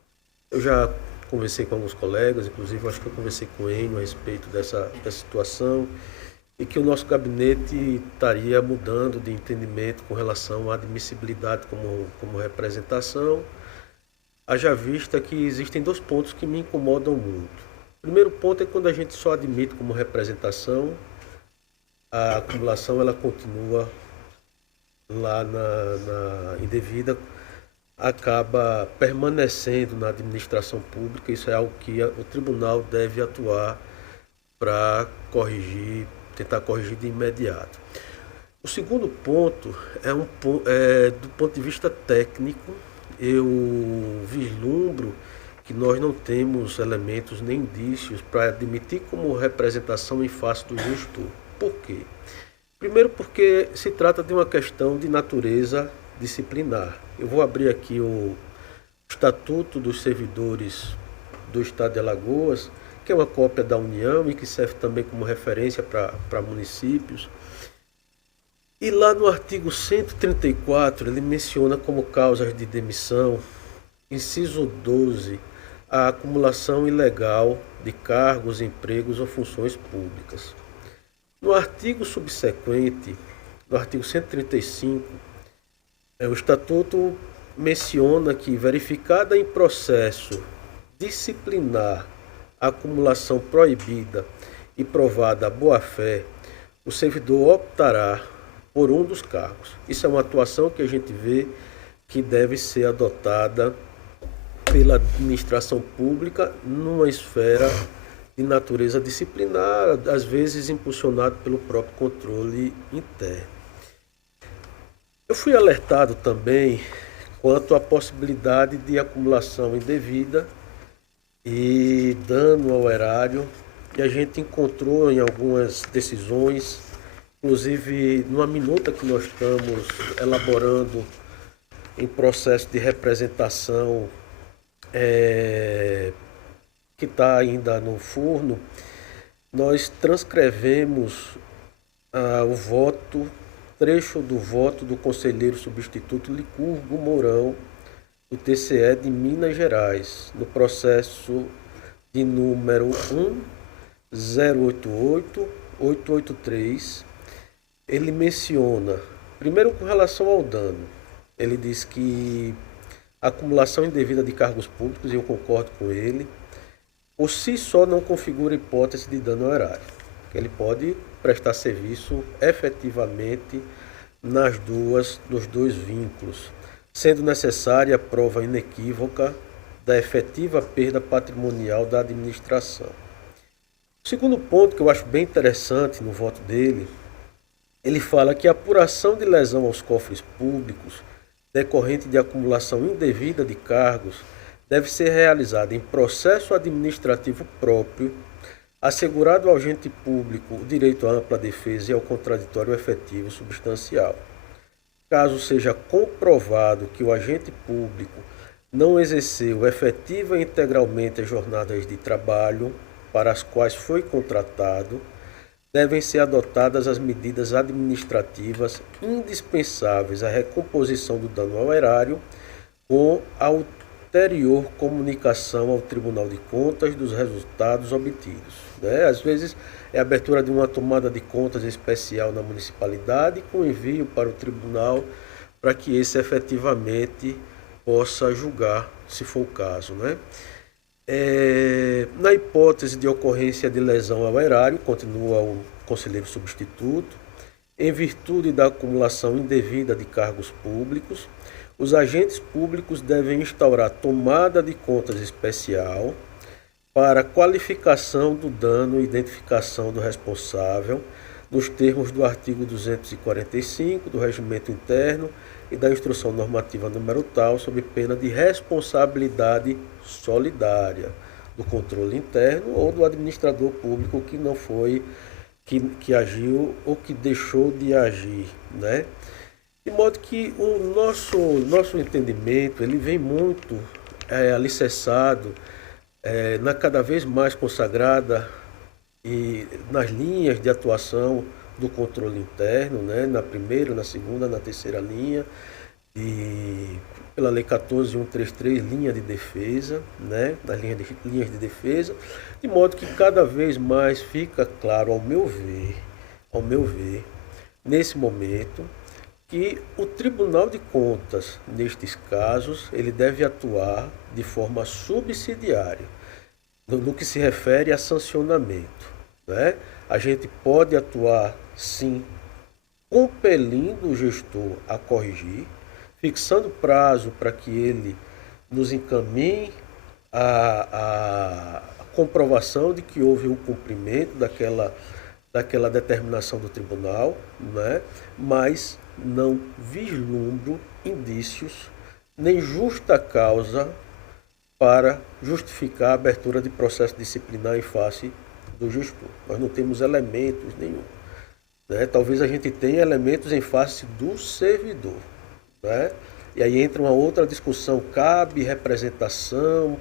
Eu já conversei com alguns colegas, inclusive acho que eu conversei com o Enio a respeito dessa situação, e que o nosso gabinete estaria mudando de entendimento com relação à admissibilidade como representação, haja vista que existem dois pontos que me incomodam muito. O primeiro ponto é quando a gente só admite como representação, a acumulação ela continua lá na indevida, acaba permanecendo na administração pública. Isso é algo que o tribunal deve atuar para tentar corrigir de imediato. O segundo ponto é do ponto de vista técnico. Eu vislumbro que nós não temos elementos nem indícios para admitir como representação em face do gestor. Por quê? Primeiro porque se trata de uma questão de natureza disciplinar. Eu vou abrir aqui o Estatuto dos Servidores do Estado de Alagoas, que é uma cópia da União e que serve também como referência para municípios. E lá no artigo 134, ele menciona como causas de demissão, inciso 12, a acumulação ilegal de cargos, empregos ou funções públicas. No artigo subsequente, no artigo 135, o Estatuto menciona que, verificada em processo disciplinar a acumulação proibida e provada a boa-fé, o servidor optará por um dos cargos. Isso é uma atuação que a gente vê que deve ser adotada pela administração pública numa esfera de natureza disciplinar, às vezes impulsionado pelo próprio controle interno. Eu fui alertado também quanto à possibilidade de acumulação indevida e dano ao erário, e a gente encontrou em algumas decisões, inclusive numa minuta que nós estamos elaborando em processo de representação que está ainda no forno, nós transcrevemos o voto, trecho do voto do conselheiro substituto Licurgo Mourão, do TCE de Minas Gerais, no processo de número 1088883. Ele menciona, primeiro com relação ao dano, ele diz que a acumulação indevida de cargos públicos, e eu concordo com ele, por si só não configura hipótese de dano ao erário. Ele pode prestar serviço efetivamente nos dois vínculos, sendo necessária a prova inequívoca da efetiva perda patrimonial da administração. O segundo ponto que eu acho bem interessante no voto dele, ele fala que a apuração de lesão aos cofres públicos decorrente de acumulação indevida de cargos deve ser realizada em processo administrativo próprio, assegurado ao agente público o direito à ampla defesa e ao contraditório efetivo substancial. Caso seja comprovado que o agente público não exerceu efetiva e integralmente as jornadas de trabalho para as quais foi contratado, devem ser adotadas as medidas administrativas indispensáveis à recomposição do dano ao erário, com a ulterior comunicação ao Tribunal de Contas dos resultados obtidos. Às vezes é a abertura de uma tomada de contas especial na municipalidade com envio para o tribunal para que esse efetivamente possa julgar, se for o caso. Na hipótese de ocorrência de lesão ao erário, continua o conselheiro substituto, em virtude da acumulação indevida de cargos públicos, os agentes públicos devem instaurar tomada de contas especial para qualificação do dano e identificação do responsável, nos termos do artigo 245 do Regimento Interno e da Instrução Normativa número tal, sob pena de responsabilidade solidária do controle interno ou do administrador público que não foi, que agiu ou que deixou de agir, De modo que o nosso entendimento ele vem muito alicerçado na cada vez mais consagrada e nas linhas de atuação do controle interno, na primeira, na segunda, na terceira linha, e pela Lei 14.133, linha de defesa, nas linhas de defesa, de modo que cada vez mais fica claro, ao meu ver, nesse momento, que o Tribunal de Contas, nestes casos, ele deve atuar de forma subsidiária, no que se refere a sancionamento. A gente pode atuar, sim, compelindo o gestor a corrigir, fixando prazo para que ele nos encaminhe a comprovação de que houve o cumprimento daquela determinação do tribunal, mas não vislumbro indícios nem justa causa para justificar a abertura de processo disciplinar em face do gestor. Nós não temos elementos nenhum. Talvez a gente tenha elementos em face do servidor. E aí entra uma outra discussão, cabe representação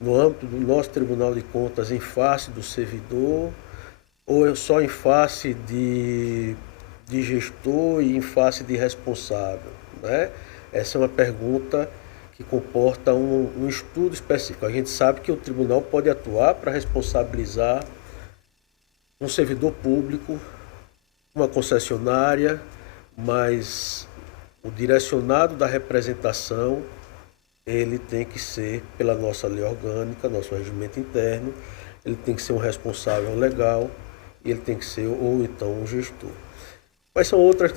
no âmbito do nosso Tribunal de Contas em face do servidor ou só em face de gestor e em face de responsável. Essa é uma pergunta que comporta um estudo específico. A gente sabe que o tribunal pode atuar para responsabilizar um servidor público, uma concessionária, mas o direcionado da representação, ele tem que ser pela nossa lei orgânica, nosso regimento interno, ele tem que ser um responsável legal e ele tem que ser ou então um gestor. Mas são outras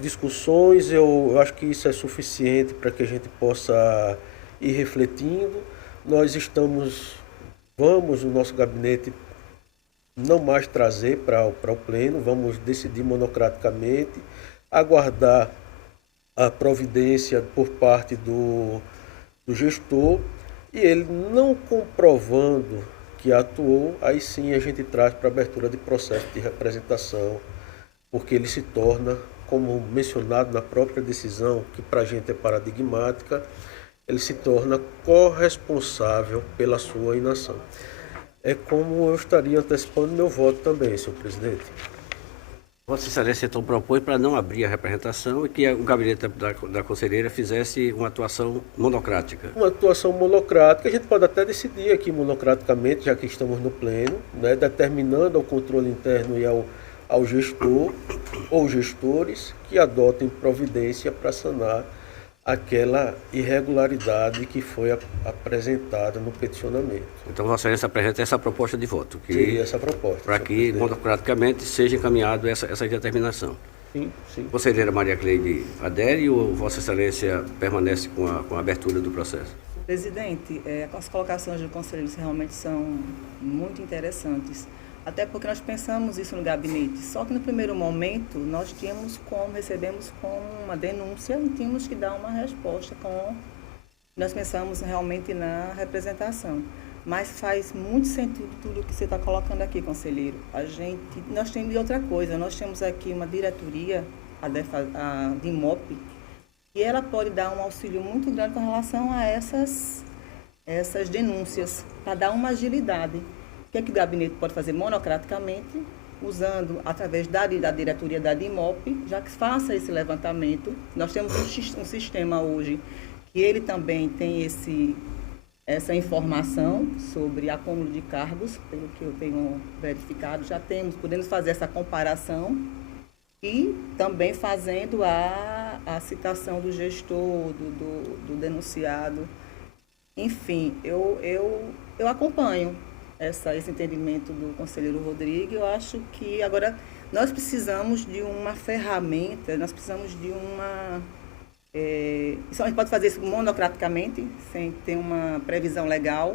discussões, eu acho que isso é suficiente para que a gente possa ir refletindo. Nós vamos no nosso gabinete não mais trazer para o pleno, vamos decidir monocraticamente, aguardar a providência por parte do gestor, e ele não comprovando que atuou, aí sim a gente traz para a abertura de processo de representação, porque ele se torna, como mencionado na própria decisão, que para a gente é paradigmática, ele se torna corresponsável pela sua inação. É como eu estaria antecipando meu voto também, senhor presidente. Vossa Excelência então propõe para não abrir a representação e que o gabinete da conselheira fizesse uma atuação monocrática. Uma atuação monocrática, a gente pode até decidir aqui monocraticamente, já que estamos no pleno, né, determinando ao controle interno e ao gestor ou gestores que adotem providência para sanar aquela irregularidade que foi apresentada no peticionamento. Então, Vossa Excelência apresenta essa proposta de voto. Seria essa proposta. Para que, monocraticamente, seja encaminhado essa determinação. Sim, sim. Conselheira Maria Cleide adere ou Vossa Excelência permanece com a abertura do processo? Presidente, as colocações dos conselheiros realmente são muito interessantes. Até porque nós pensamos isso no gabinete. Só que no primeiro momento nós recebemos como uma denúncia e tínhamos que dar uma resposta nós pensamos realmente na representação. Mas faz muito sentido tudo que você está colocando aqui, conselheiro. Nós temos outra coisa, nós temos aqui uma diretoria, a DIMOP, e ela pode dar um auxílio muito grande com relação a essas denúncias, para dar uma agilidade. O que é que o gabinete pode fazer monocraticamente, usando, através da diretoria da DIMOP, já que faça esse levantamento. Nós temos um sistema hoje que ele também tem essa informação sobre acúmulo de cargos, pelo que eu tenho verificado, podemos fazer essa comparação e também fazendo a citação do gestor, do denunciado. Enfim, eu acompanho esse entendimento do conselheiro Rodrigo. Eu acho que agora nós precisamos de uma ferramenta, nós precisamos de uma... Isso a gente pode fazer isso monocraticamente, sem ter uma previsão legal.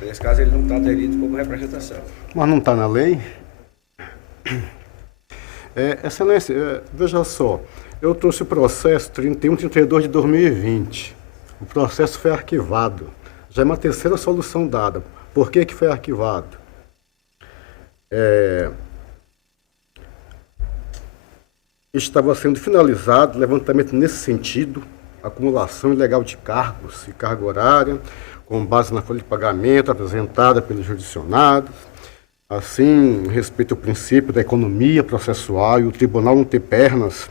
Nesse caso, ele não está aderido como representação. Mas não está na lei? Excelência, veja só, eu trouxe o processo 3132 de 2020. O processo foi arquivado. Já é uma terceira solução dada. Por que foi arquivado? Estava sendo finalizado levantamento nesse sentido, acumulação ilegal de cargos e carga horária, com base na folha de pagamento apresentada pelos jurisdicionados. Assim, respeito ao princípio da economia processual e o tribunal não ter pernas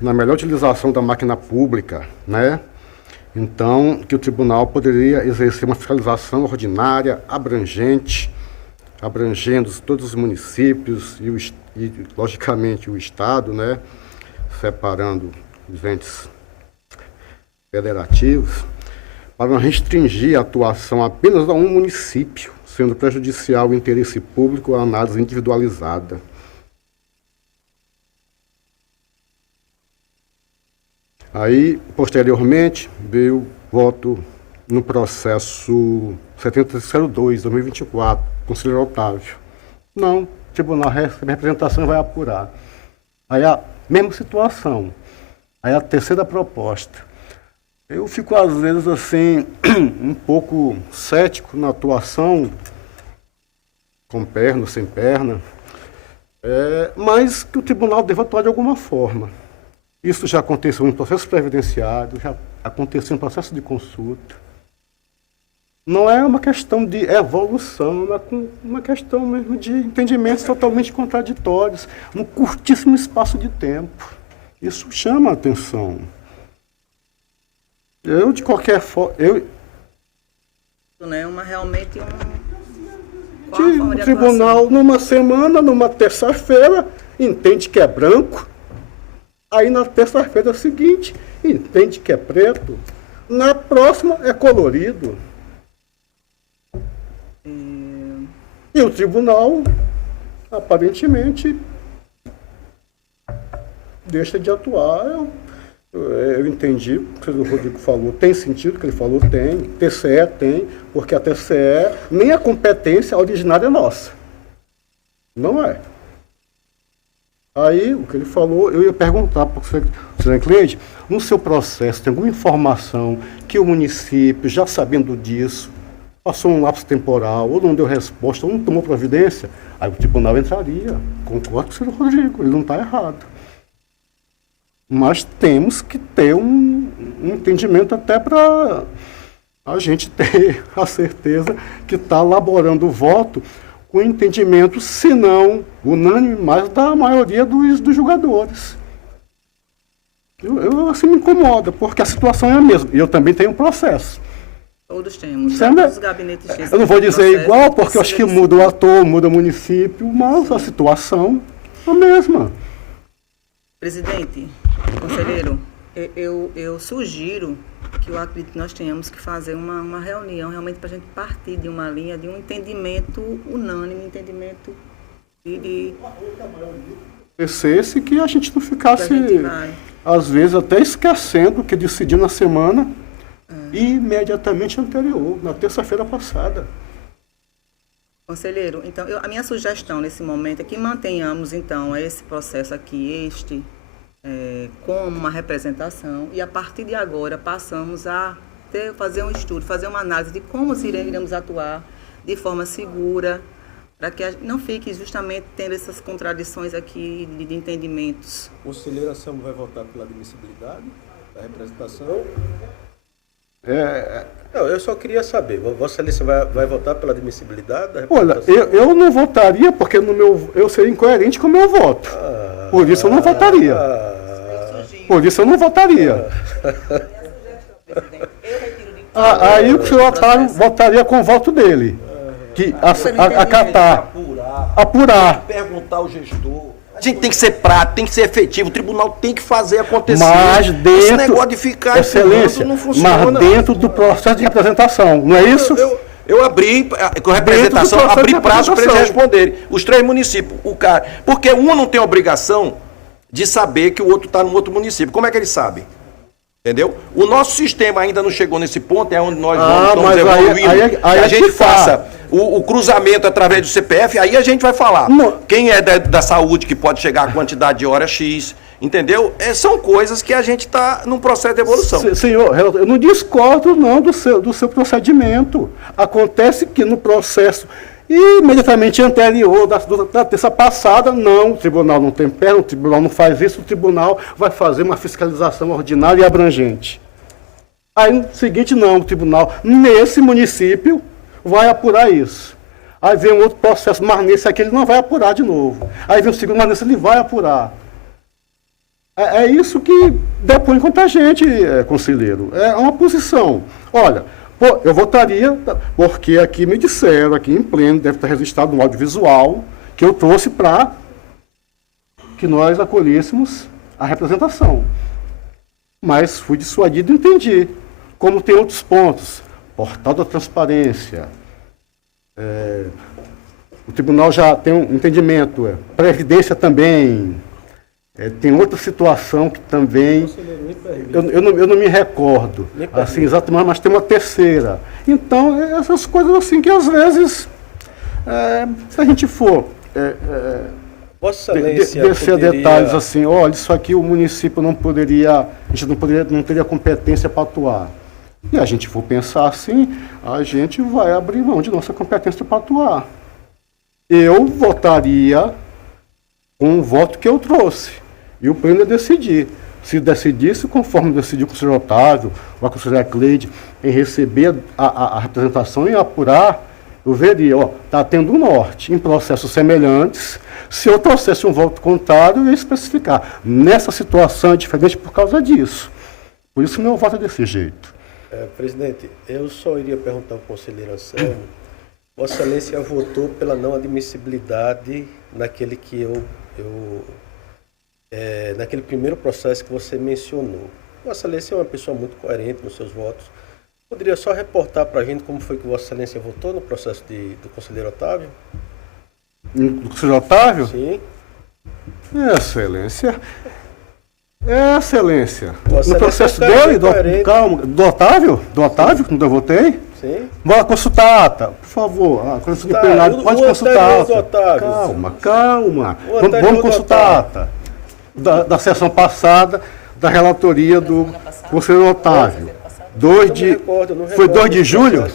na melhor utilização da máquina pública, né? Então, que o tribunal poderia exercer uma fiscalização ordinária, abrangente, abrangendo todos os municípios e logicamente, o Estado, né? Separando os entes federativos, para não restringir a atuação apenas a um município, sendo prejudicial o interesse público a análise individualizada. Aí, posteriormente, veio voto no processo 7002, 2024, conselheiro Otávio. Não, o tribunal recebe representação e vai apurar. Aí a mesma situação. Aí a terceira proposta. Eu fico, às vezes, assim, um pouco cético na atuação, com perna ou sem perna, mas que o tribunal deva atuar de alguma forma. Isso já aconteceu em processo previdenciário, já aconteceu em processo de consulta. Não é uma questão de evolução, é uma questão mesmo de entendimentos totalmente contraditórios, num curtíssimo espaço de tempo. Isso chama a atenção. De qualquer forma... Realmente Qual a que forma o de tribunal, atuação? numa semana, numa terça-feira, entende que é branco. Aí na terça-feira seguinte, entende que é preto. Na próxima é colorido. E o tribunal, aparentemente, deixa de atuar. Eu entendi o que o Rodrigo falou. Tem sentido o que ele falou? Tem. TCE tem, porque a TCE, nem a competência originária é nossa. Não é. Aí, o que ele falou, eu ia perguntar para o senhor Cleide, no seu processo, tem alguma informação que o município, já sabendo disso, passou um lapso temporal, ou não deu resposta, ou não tomou providência? Aí o tribunal entraria. Concordo com o senhor Rodrigo, ele não está errado. Mas temos que ter um entendimento até para a gente ter a certeza que está elaborando o voto com entendimento, se não unânime, mas da maioria dos jogadores. Assim me incomoda, porque a situação é a mesma. E eu também tenho um processo. Todos temos. Sempre, Os gabinetes têm eu não vou dizer processo, igual, porque eu acho que precisa muda o ator, muda o município, mas a situação é a mesma. Presidente, conselheiro, eu sugiro que eu acredito que nós tenhamos que fazer uma reunião realmente para a gente partir de uma linha, de um entendimento unânime, entendimento de Esse que a gente não ficasse, que a gente vai. às vezes, até esquecendo o que decidiu na semana imediatamente anterior, na terça-feira passada. Conselheiro, então, a minha sugestão nesse momento é que mantenhamos, então, esse processo aqui, como uma representação, e a partir de agora passamos a fazer um estudo, fazer uma análise de como iremos atuar de forma segura, para que não fique justamente tendo essas contradições aqui de entendimentos. Conselheira Samu vai votar pela admissibilidade da representação? Não, eu só queria saber, Vossa Excelência vai votar pela admissibilidade da Olha, representação? eu não votaria porque eu seria incoerente com o meu voto. Por isso eu não votaria. Por isso eu não votaria. Aí o senhor Otário votaria com o voto dele. Que acatar, apurar. Perguntar ao gestor. A gente tem que ser prático, tem que ser efetivo. O tribunal tem que fazer acontecer. Mas dentro, esse negócio de ficar excelência, não funciona. mas dentro do processo de representação, não é isso? Eu abri com representação, abri prazo para eles responderem. Os 3 municípios, o cara. Porque um não tem obrigação de saber que o outro está no outro município. Como é que eles sabem? Entendeu? O nosso sistema ainda não chegou nesse ponto, é onde nós estamos evoluindo. Aí a gente faça o cruzamento através do CPF, aí a gente vai falar. Quem é da saúde que pode chegar a quantidade de hora X, entendeu? São coisas que a gente está num processo de evolução. Senhor, eu não discordo não do seu procedimento. Acontece que no processo imediatamente anterior da terça passada, não, o tribunal não tem perna, o tribunal não faz isso, o tribunal vai fazer uma fiscalização ordinária e abrangente. Aí no seguinte, não, o tribunal, nesse município, vai apurar isso. Aí vem um outro processo, mas nesse aqui ele não vai apurar de novo. Aí vem o segundo, mas nesse ele vai apurar. É isso que depõe contra a gente, conselheiro. É uma posição. Olha, eu votaria, porque aqui me disseram, aqui em pleno, deve estar registrado no audiovisual, que eu trouxe para que nós acolhêssemos a representação. Mas fui dissuadido e entendi. Como tem outros pontos, portal da transparência, o tribunal já tem um entendimento, previdência também, tem outra situação que também, eu não me recordo, assim, exatamente, mas tem uma terceira. Então, essas coisas assim que às vezes, se a gente for descer a detalhes assim, olha, isso aqui o município não poderia, a gente não teria competência para atuar. E a gente for pensar assim, a gente vai abrir mão de nossa competência para atuar. Eu votaria com o voto que eu trouxe. E o pleno ia decidir. Se decidisse, conforme decidiu com o senhor Otávio, ou com a senhora Cleide, em receber a representação e apurar, eu veria, está tendo um norte em processos semelhantes. Se eu trouxesse um voto contrário, eu ia especificar. Nessa situação é diferente por causa disso. Por isso meu voto é desse jeito. Presidente, eu só iria perguntar ao conselheiro Anselmo Vossa Excelência votou pela não admissibilidade naquele naquele primeiro processo que você mencionou. Vossa Excelência é uma pessoa muito coerente nos seus votos. Poderia só reportar para a gente como foi que Vossa Excelência votou no processo do conselheiro Otávio? Do conselheiro Otávio? Sim. Excelência. Vossa No processo Excelência é um dele, cara coerente. calma, do Otávio, quando eu votei? Sim. Bora consultar a ata, por favor. Quando você Tá, plenário, pode o consultar a anterior do ata. Otávio. Calma. O anterior Vamos do consultar a ata da sessão passada da relatoria do conselheiro Otávio. Foi 2 de julho?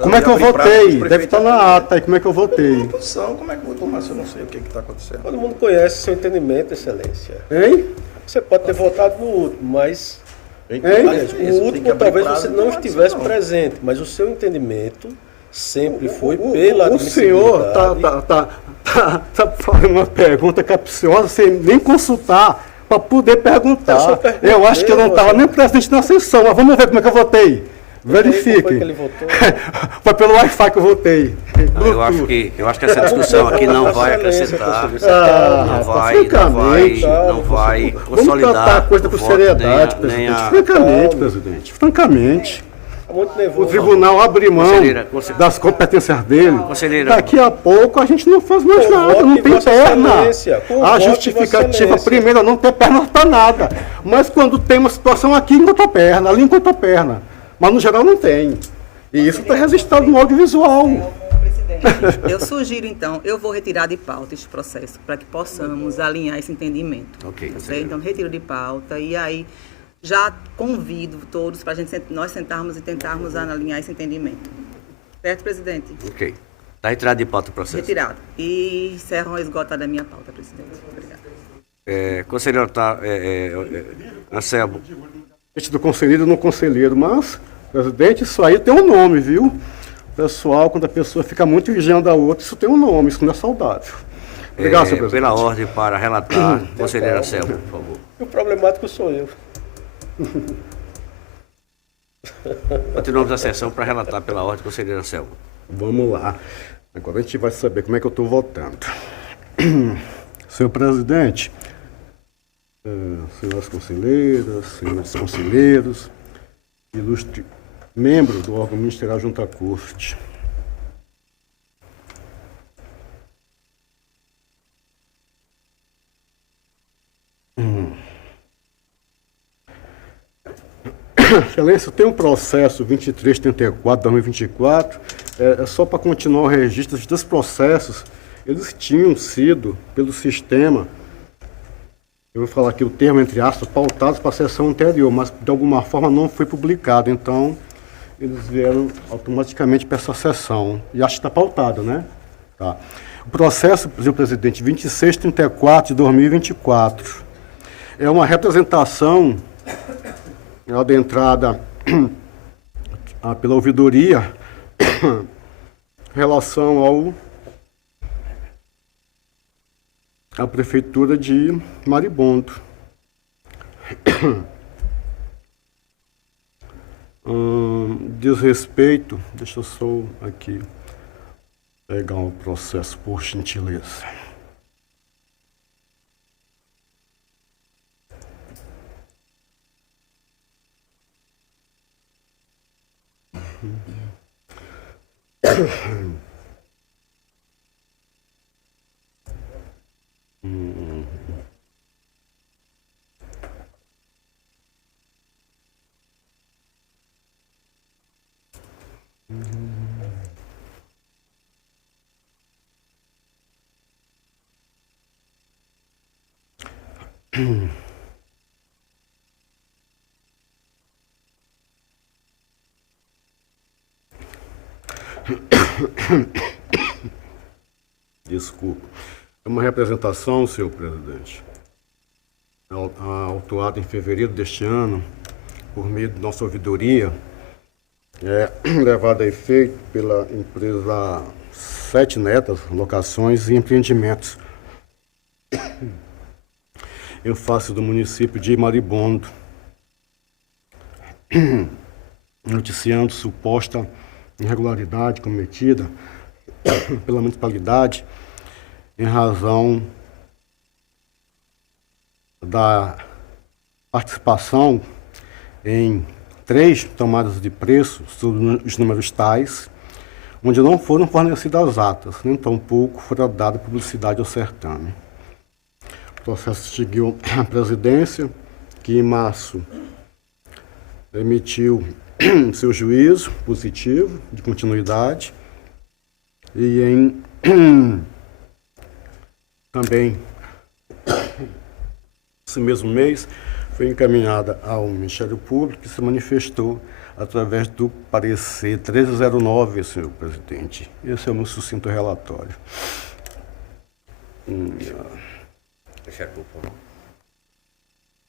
Como é que eu votei? Deve estar na ata aí, como é que eu votei. Posição, como é que eu vou tomar se eu não sei o que está acontecendo? Todo mundo conhece seu entendimento, Excelência. Hein? Você pode ter votado no último, mas aliás, o último talvez você não estivesse presente, mas o seu entendimento sempre foi pela O senhor tá fazendo uma pergunta capciosa sem nem consultar para poder Eu só perguntar. perguntei, Eu acho que eu não estava nem presente na sessão, mas vamos ver como é que eu votei. Como foi que Verifique. ele votou? Foi pelo Wi-Fi que eu votei. Não, eu acho que essa discussão aqui não vai acrescentar, não vai Vamos consolidar tratar a coisa o com voto, seriedade, nem a- presidente. Francamente, presidente. Francamente. Tá muito O nervoso. tribunal abre mão Conselheira, das competências dele. Conselheira. Daqui a pouco a gente não faz mais Com nada, voto não de tem Vossa perna. Excelência, com A voto de justificativa Vossa Excelência. primeira não ter perna para nada. Mas quando tem uma situação aqui, encontra perna, ali encontra perna. Mas no geral não tem. E isso está registrado no audiovisual. Presidente, eu sugiro então, eu vou retirar de pauta este processo para que possamos alinhar esse entendimento. Ok, Tá certo? Então, retiro de pauta e aí já convido todos para nós sentarmos e tentarmos alinhar esse entendimento. Certo, presidente? Ok. Está retirado de pauta o processo. Retirado. E encerro a esgotada da minha pauta, presidente. Obrigada. Conselheiro Anselmo, Do conselheiro no conselheiro, mas, presidente, isso aí tem um nome, viu? Pessoal, quando a pessoa fica muito vigiando a outra, isso tem um nome, isso não é saudável. Obrigado, senhor presidente. pela ordem para relatar, conselheiro Anselmo, por favor. E o problemático sou eu. Continuamos a sessão para relatar pela ordem, conselheiro Anselmo. Vamos lá. Agora a gente vai saber como é que eu estou votando. Senhor presidente, senhoras conselheiras, senhores conselheiros, ilustre membro do órgão ministerial junto à corte. Excelência, tem um processo 2334-2024, é só para continuar o registro dos dois processos, eles tinham sido, pelo sistema, eu vou falar aqui o termo entre aspas, pautados para a sessão anterior, mas de alguma forma não foi publicado, então eles vieram automaticamente para essa sessão, e acho que está pautado, né? Tá. O processo, senhor presidente, 2634 de 2024, é uma representação adentrada pela ouvidoria em relação à prefeitura de Maribondo. Diz respeito, deixa eu só aqui pegar o processo, por gentileza. Desculpa. É uma representação, senhor presidente, autuada em fevereiro deste ano, por meio de nossa ouvidoria, levada a efeito pela empresa Sete Netas, Locações e Empreendimentos, em face do município de Maribondo, noticiando suposta irregularidade cometida pela municipalidade em razão da participação em 3 tomadas de preço sobre os números tais, onde não foram fornecidas as atas, nem tampouco fora dada publicidade ao certame. O processo seguiu a presidência, que em março emitiu seu juízo positivo de continuidade, e em também esse mesmo mês foi encaminhada ao Ministério Público, que se manifestou através do parecer 1309, senhor presidente. Esse é o meu sucinto relatório.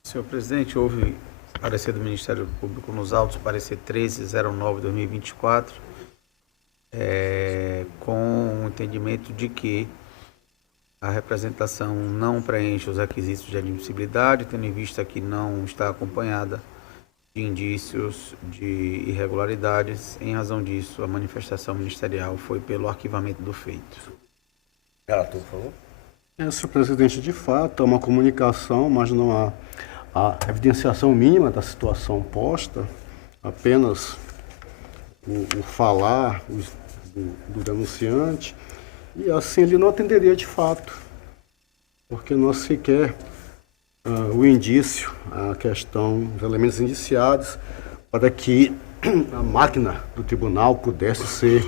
Senhor presidente, houve parecer do Ministério Público nos autos, parecer 1309/2024, com o entendimento de que a representação não preenche os requisitos de admissibilidade, tendo em vista que não está acompanhada de indícios de irregularidades. Em razão disso, a manifestação ministerial foi pelo arquivamento do feito. Relator, por favor. Senhor presidente, de fato, é uma comunicação, mas não há a evidenciação mínima da situação posta, apenas o falar do denunciante, e assim ele não atenderia de fato, porque não sequer o indício, a questão, os elementos indiciados, para que a máquina do tribunal pudesse ser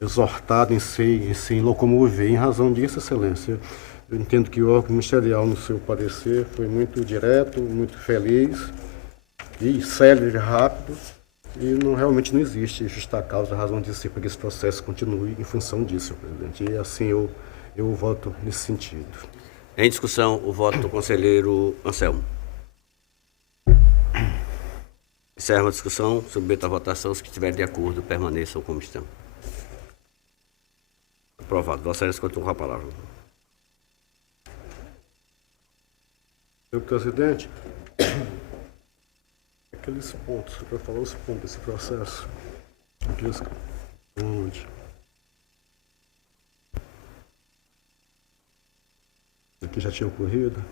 exortada em se locomover. Em razão disso, excelência, eu entendo que o órgão ministerial, no seu parecer, foi muito direto, muito feliz e célere e rápido, e realmente não existe justa causa, razão de ser para que esse processo continue em função disso, senhor presidente. E assim eu voto nesse sentido. Em discussão, o voto do conselheiro Anselmo. Encerra a discussão, submeto à votação. Os que estiverem de acordo, permaneçam como estão. Aprovado. Vossa Excelência continua com a palavra. Senhor presidente, aqueles pontos, para falar os pontos desse processo, aqueles onde aqui já tinha ocorrido.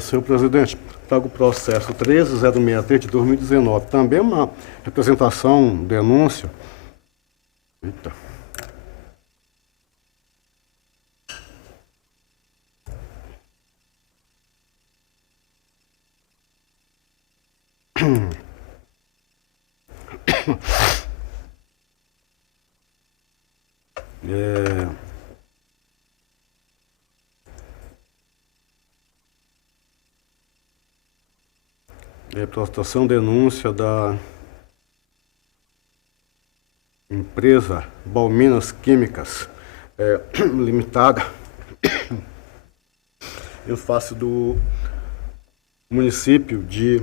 Senhor presidente, trago o processo 13063 de 2019, também uma representação, denúncia. Eita. Prestação denúncia da empresa Balminas Químicas Limitada em face do município de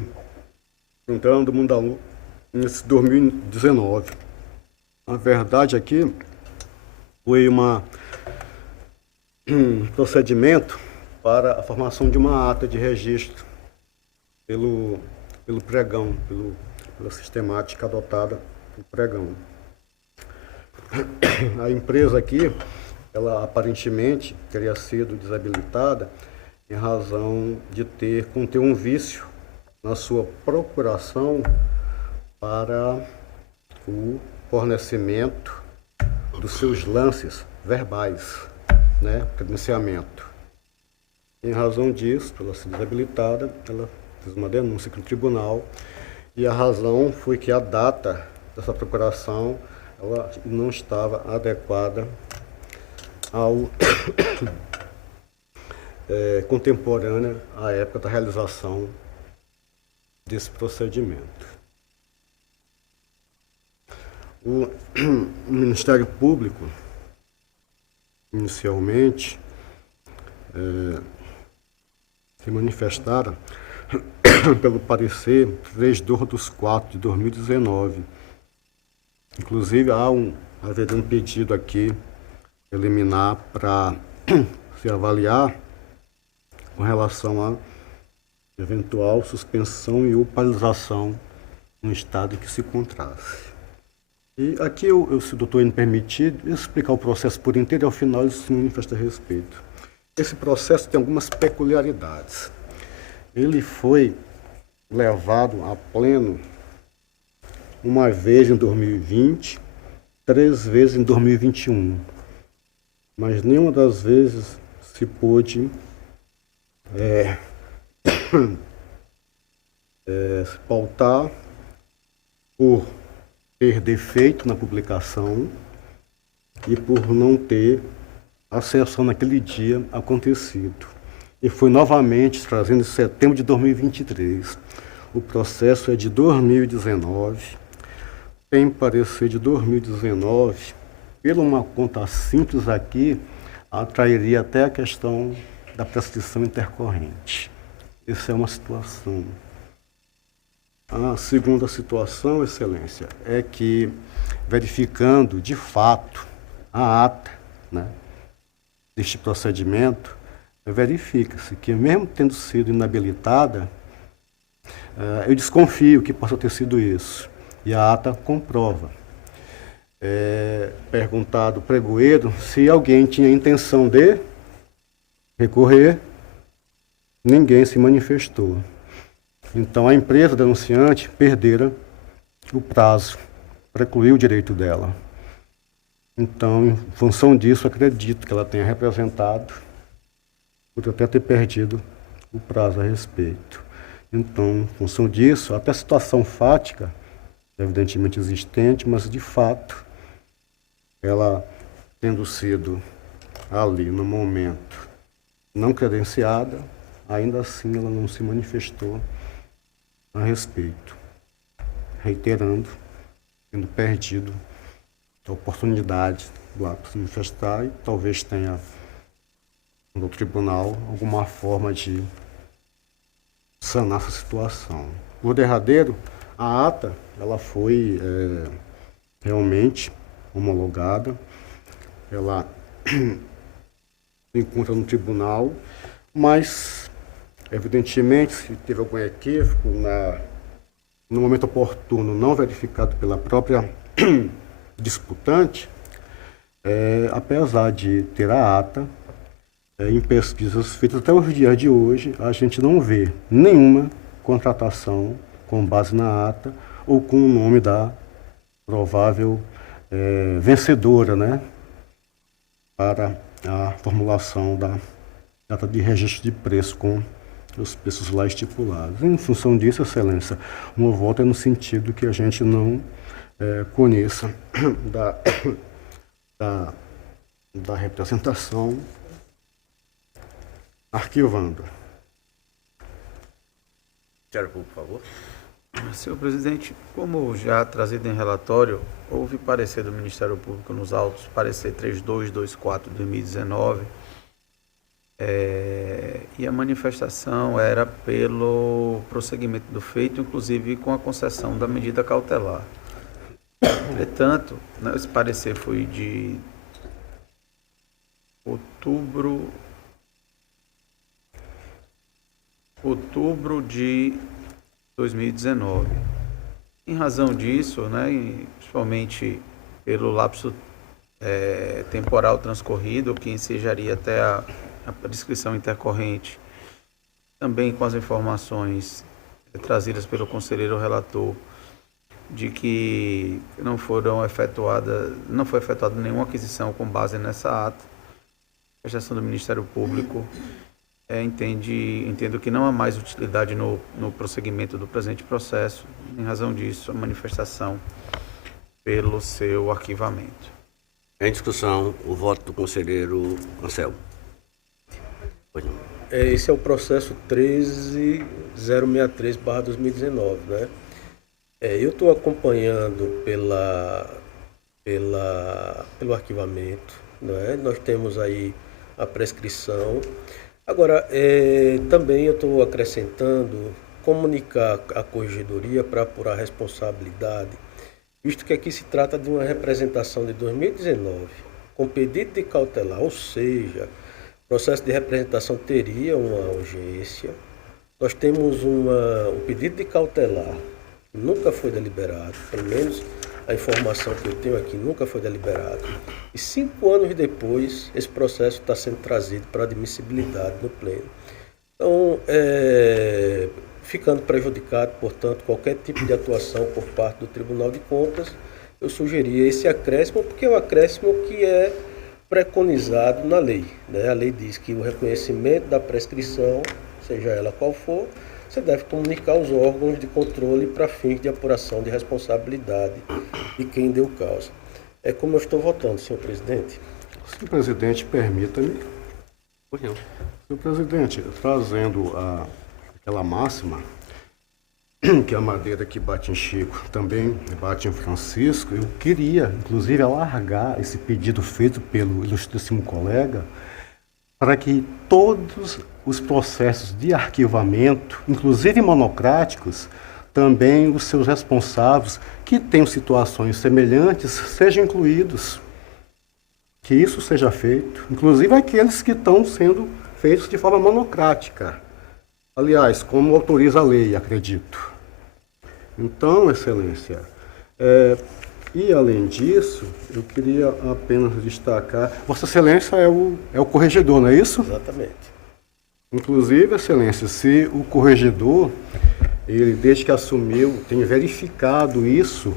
Santana do Mundaú, nesse 2019. Na verdade, aqui foi um procedimento para a formação de uma ata de registro pelo pregão, pela sistemática adotada pelo pregão. A empresa aqui, ela aparentemente teria sido desabilitada em razão de conter um vício na sua procuração para o fornecimento dos seus lances verbais, né, credenciamento. Em razão disso, pela ser desabilitada, ela fez uma denúncia aqui no tribunal, e a razão foi que a data dessa procuração ela não estava adequada ao contemporânea à época da realização desse procedimento. O Ministério Público, inicialmente, se manifestaram pelo parecer 3/4 de 2019. Inclusive, haveria um pedido aqui eliminar para se avaliar com relação a eventual suspensão e ou paralisação no estado em que se encontrasse. E aqui, se o doutor me permitir, explicar o processo por inteiro e ao final ele se manifesta a respeito. Esse processo tem algumas peculiaridades. Ele foi levado a pleno uma vez em 2020, 3 vezes em 2021. Mas nenhuma das vezes se pôde se pautar por ter defeito na publicação e por não ter a sessão naquele dia acontecido. E foi novamente trazendo em setembro de 2023. O processo é de 2019, tem parecer de 2019, pela uma conta simples aqui, atrairia até a questão da prescrição intercorrente. Essa é uma situação. A segunda situação, Excelência, é que, verificando de fato a ata, né, deste procedimento, verifica-se que, mesmo tendo sido inabilitada, eu desconfio que possa ter sido isso. E a ata comprova. Perguntado ao pregoeiro se alguém tinha intenção de recorrer, ninguém se manifestou. Então, a empresa denunciante perdera o prazo, precluiu o direito dela. Então, em função disso, acredito que ela tenha representado, por até ter perdido o prazo a respeito. Então, em função disso, até a situação fática, evidentemente existente, mas de fato, ela tendo sido ali no momento não credenciada, ainda assim ela não se manifestou a respeito, reiterando, tendo perdido a oportunidade do ato se manifestar e talvez tenha no tribunal alguma forma de sanar essa situação. Por derradeiro, a ata ela foi realmente homologada, ela se encontra no tribunal, mas evidentemente, se teve algum equívoco no momento oportuno, não verificado pela própria disputante, apesar de ter a ata, em pesquisas feitas até os dias de hoje, a gente não vê nenhuma contratação com base na ata ou com o nome da provável vencedora, né, para a formulação da data de registro de preço com os preços lá estipulados. Em função disso, Excelência, o meu voto é no sentido que a gente não conheça da representação arquivando. Ministério Público, por favor. Senhor presidente, como já trazido em relatório, houve parecer do Ministério Público nos autos, parecer 3224/2019, e a manifestação era pelo prosseguimento do feito, inclusive com a concessão da medida cautelar. Entretanto, esse parecer foi de outubro de 2019. Em razão disso, né, principalmente pelo lapso temporal transcorrido, que ensejaria até a prescrição intercorrente, também com as informações trazidas pelo conselheiro relator, de que não foi efetuada nenhuma aquisição com base nessa ata, a gestão do Ministério Público entendo que não há mais utilidade no prosseguimento do presente processo. Em razão disso, a manifestação pelo seu arquivamento. Em discussão, o voto do conselheiro Anselmo. Esse é o processo 13063/2019, né? Eu estou acompanhando pelo arquivamento, né? Nós temos aí a prescrição. Agora, também eu estou acrescentando comunicar à corregedoria para apurar responsabilidade, visto que aqui se trata de uma representação de 2019, com pedido de cautelar, ou seja, o processo de representação teria uma urgência. Nós temos um pedido de cautelar, que nunca foi deliberado, pelo menos a informação que eu tenho aqui nunca foi deliberado. E 5 anos depois, esse processo está sendo trazido para admissibilidade no pleno. Então, ficando prejudicado, portanto, qualquer tipo de atuação por parte do Tribunal de Contas, eu sugeria esse acréscimo, porque é um acréscimo que é preconizado na lei, né? A lei diz que o reconhecimento da prescrição, seja ela qual for, você deve comunicar aos órgãos de controle para fins de apuração de responsabilidade de quem deu causa. É como eu estou votando, senhor presidente. Senhor presidente, permita-me. Pois não. Senhor presidente, trazendo aquela máxima, que a madeira que bate em Chico também bate em Francisco, eu queria, inclusive, alargar esse pedido feito pelo ilustríssimo colega para que todos os processos de arquivamento, inclusive monocráticos, também os seus responsáveis, que tenham situações semelhantes, sejam incluídos. Que isso seja feito, inclusive aqueles que estão sendo feitos de forma monocrática. Aliás, como autoriza a lei, acredito. Então, Excelência, e além disso, eu queria apenas destacar, Vossa Excelência é o corregedor, não é isso? Exatamente. Inclusive, Excelência, se o corregedor, ele desde que assumiu, tem verificado isso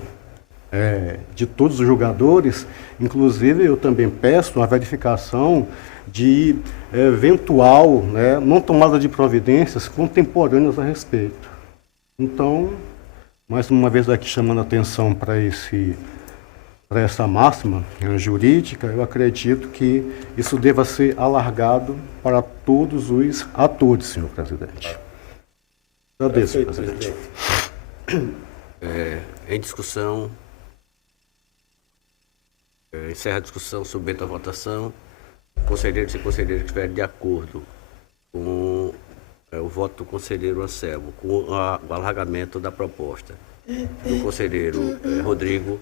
de todos os jogadores, inclusive eu também peço a verificação de eventual, não tomada de providências contemporâneas a respeito. Então, mais uma vez aqui chamando a atenção para essa máxima jurídica, eu acredito que isso deva ser alargado para todos os atores, senhor presidente. Agradeço, presidente. Em discussão, encerra a discussão, submeta a votação. Conselheiros e conselheiras que estiverem de acordo com o voto do conselheiro Anselmo, com o alargamento da proposta do conselheiro Rodrigo,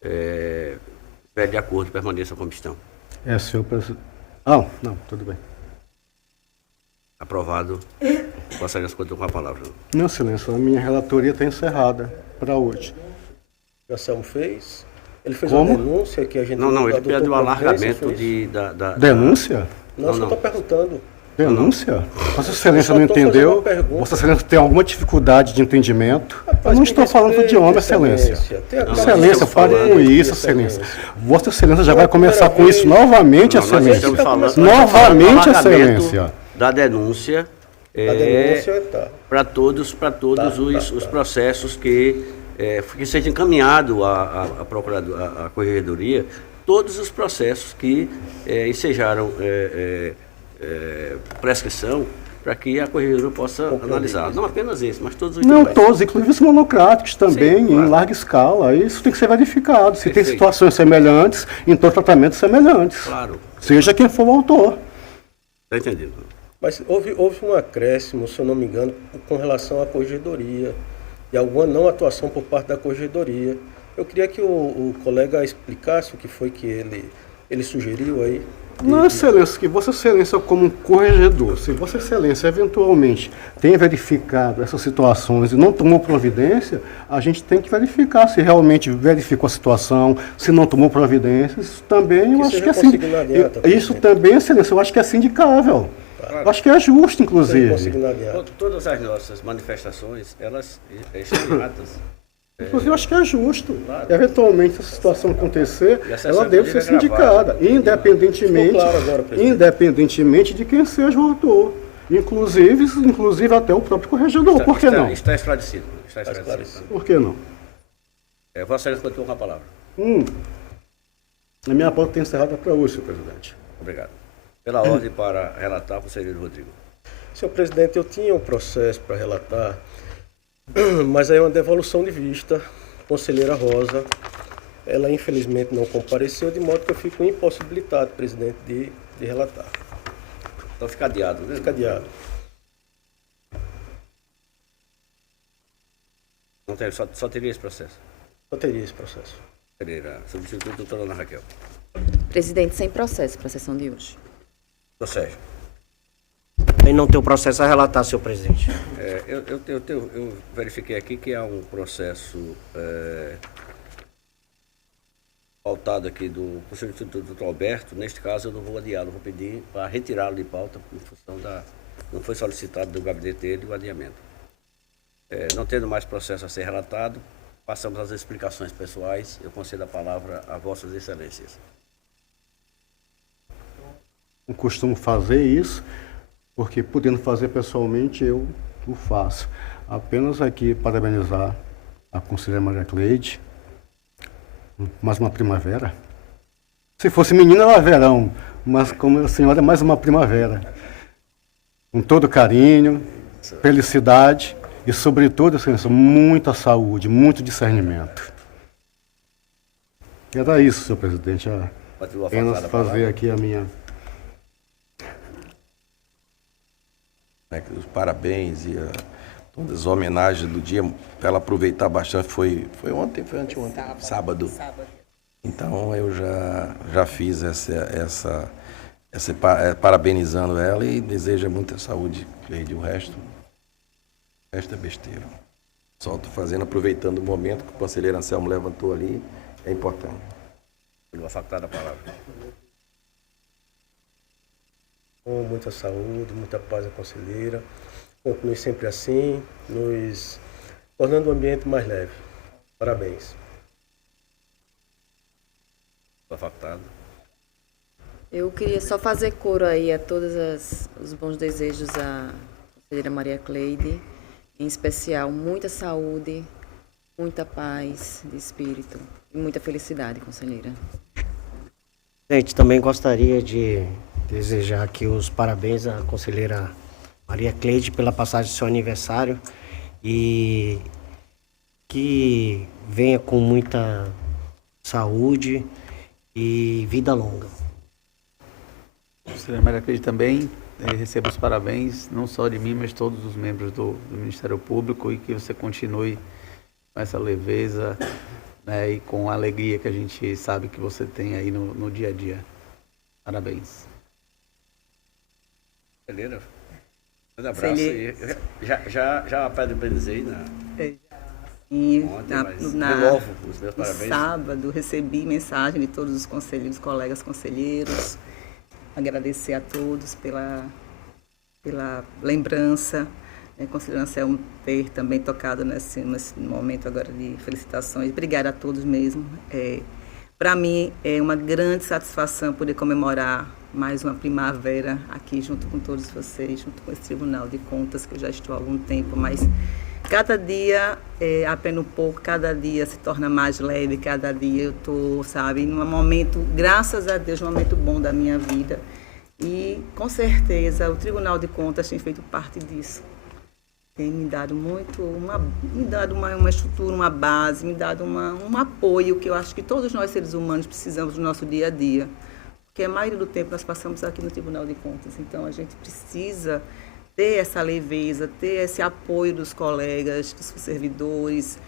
estiver de acordo, permaneça como estão. Senhor presidente. Não, tudo bem. Aprovado. Passaria as contas com a palavra. Não, Excelência, a minha relatoria está encerrada para hoje. O Anselmo fez. Ele fez Como? uma denúncia que a gente... Não, ele pediu o alargamento Denúncia? Não, só estou perguntando. Denúncia? Vossa Excelência não entendeu? Vossa Excelência tem alguma dificuldade de entendimento? Eu não estou falando do idioma, Excelência. Excelência, pare com isso, Excelência. Vossa Excelência já vai começar com isso novamente, Excelência. Novamente, Excelência. Da denúncia para todos os processos que seja encaminhado à Corregedoria, todos os processos que ensejaram prescrição, para que a Corregedoria possa analisar. Não apenas esse, mas todos os demais. Não, todos, inclusive os monocráticos também, claro. Em larga escala. Isso tem que ser verificado. Se tem situações semelhantes, então tratamentos semelhantes. Claro. Seja quem for o autor. Está entendido. Mas houve um acréscimo, se eu não me engano, com relação à Corregedoria e alguma não atuação por parte da Corregedoria. Eu queria que o colega explicasse o que foi que ele sugeriu aí. Não, Excelência, que Vossa Excelência como um corregedor, se Vossa Excelência eventualmente tem verificado essas situações e não tomou providência, a gente tem que verificar se realmente verificou a situação, se não tomou providência. Isso também eu acho que é isso também, Excelência, eu acho que é sindicável. Claro. Eu acho que é justo, inclusive. Todas as nossas manifestações, elas estão erradas. Inclusive, eu acho que é justo. Claro. Eventualmente, se a situação acontecer, ela deve ser sindicada, independentemente de quem seja o autor. Inclusive até o próprio corregedor. Por que não? Está esclarecido. Por que não? Vossa Excelência continua com a palavra. A minha pauta está encerrada para hoje, senhor presidente. Obrigado. Pela ordem para relatar, conselheiro Rodrigo. Senhor presidente, eu tinha um processo para relatar, mas aí é uma devolução de vista. A conselheira Rosa, ela infelizmente não compareceu, de modo que eu fico impossibilitado, presidente, de relatar. Então fica adiado, né? Fica adiado. Não tem, só teria esse processo? Só teria esse processo. Pereira, substituto doutora Ana Raquel. Presidente, sem processo para a sessão de hoje. Doutor Sérgio. Em não ter o processo a relatar, senhor presidente. Eu verifiquei aqui que há um processo pautado aqui do conselho do doutor Alberto. Neste caso, eu não vou adiar, eu vou pedir para retirá-lo de pauta em função da... Não foi solicitado do gabinete dele o adiamento. Não tendo mais processo a ser relatado, passamos às explicações pessoais. Eu concedo a palavra a vossas excelências. Não costumo fazer isso, porque podendo fazer pessoalmente, eu o faço. Apenas aqui parabenizar a conselheira Maria Cleide, mais uma primavera. Se fosse menina, era verão, mas como a senhora é mais uma primavera. Com todo carinho, felicidade e, sobretudo, muita saúde, muito discernimento. Era isso, senhor presidente, apenas fazer aqui a minha... Os parabéns e todas as homenagens do dia, para ela aproveitar bastante, foi ontem, foi anteontem? Sábado. Então eu já fiz essa parabenizando ela e desejo muita saúde, Cleide. O resto é besteira. Só estou fazendo, aproveitando o momento que o conselheiro Anselmo levantou ali, é importante. Pela facultada a palavra. Com muita saúde, muita paz a conselheira. Continue sempre assim, nos tornando o ambiente mais leve. Parabéns. Pela facultada. Eu queria só fazer coro aí a todos os bons desejos à conselheira Maria Cleide, em especial muita saúde, muita paz de espírito e muita felicidade, conselheira. Gente, também gostaria de desejar aqui os parabéns à conselheira Maria Cleide pela passagem do seu aniversário e que venha com muita saúde e vida longa. Conselheira Maria Cleide também receba os parabéns, não só de mim, mas de todos os membros do Ministério Público, e que você continue com essa leveza, né, e com a alegria que a gente sabe que você tem aí no dia a dia. Parabéns. Conselheira, um abraço. Já parabenizei ontem, mas de novo, os meus parabéns. No sábado, recebi mensagem de todos os conselheiros, colegas conselheiros. Agradecer a todos pela lembrança. Conselheiro Anselmo ter também tocado nesse momento agora de felicitações. Obrigada a todos mesmo. Para mim é uma grande satisfação poder comemorar mais uma primavera aqui junto com todos vocês, junto com esse Tribunal de Contas, que eu já estou há algum tempo, mas cada dia apenas um pouco, cada dia se torna mais leve, cada dia eu estou, num momento, graças a Deus, um momento bom da minha vida. E, com certeza, o Tribunal de Contas tem feito parte disso. Tem me dado uma estrutura, uma base, me dado um apoio que eu acho que todos nós, seres humanos, precisamos do nosso dia a dia. Porque a maioria do tempo nós passamos aqui no Tribunal de Contas. Então, a gente precisa ter essa leveza, ter esse apoio dos colegas, dos servidores,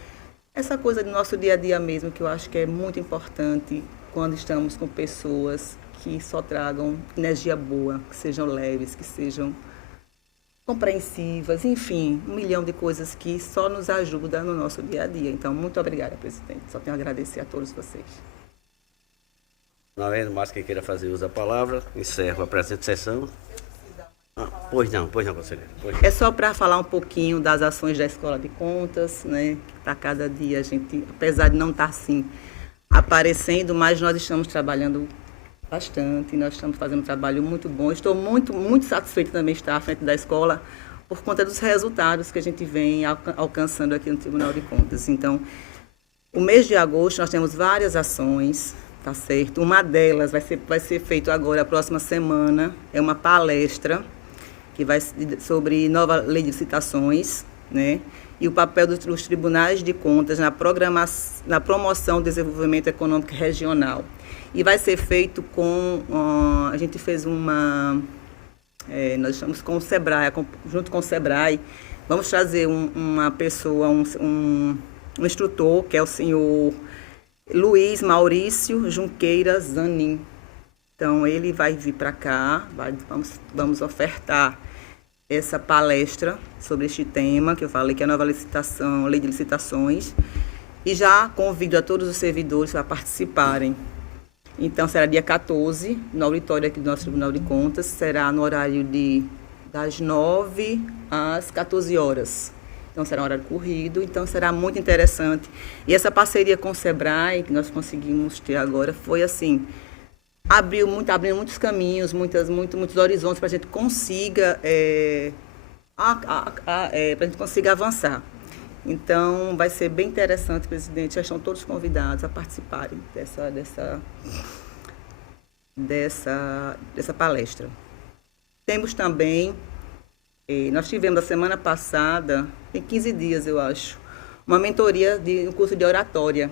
essa coisa do nosso dia a dia mesmo, que eu acho que é muito importante quando estamos com pessoas que só tragam energia boa, que sejam leves, que sejam compreensivas, enfim, 1 milhão de coisas que só nos ajudam no nosso dia a dia. Então, muito obrigada, presidente. Só tenho a agradecer a todos vocês. Não havendo mais quem queira fazer uso da palavra, encerro a presente sessão. Pois não, conselheiro. É só para falar um pouquinho das ações da Escola de Contas, né? Para cada dia a gente, apesar de não estar assim aparecendo, mas nós estamos trabalhando bastante, nós estamos fazendo um trabalho muito bom. Estou muito, muito satisfeita também de estar à frente da escola por conta dos resultados que a gente vem alcançando aqui no Tribunal de Contas. Então, o mês de agosto nós temos várias ações. Tá certo? Uma delas vai ser feita agora, a próxima semana, é uma palestra que vai sobre nova lei de licitações, né? E o papel dos tribunais de contas na promoção do desenvolvimento econômico regional. E vai ser feito com... a gente fez nós estamos com o SEBRAE, junto com o SEBRAE, vamos trazer uma pessoa, um instrutor, que é o senhor Luiz Maurício Junqueira Zanin, Então, ele vai vir para cá, vamos ofertar essa palestra sobre este tema, que eu falei que é a nova licitação, lei de licitações, e já convido a todos os servidores para participarem. Então, será dia 14, no auditório aqui do nosso Tribunal de Contas, será no horário das 9 às 14 horas. Então, será um horário corrido, então será muito interessante. E essa parceria com o SEBRAE, que nós conseguimos ter agora, foi assim, abriu muitos caminhos, muitos horizontes para a gente consiga, para a gente consiga avançar. Então, vai ser bem interessante, presidente. Já estão todos convidados a participarem dessa palestra. Temos também, nós tivemos a semana passada, tem 15 dias, eu acho, uma mentoria de um curso de oratória.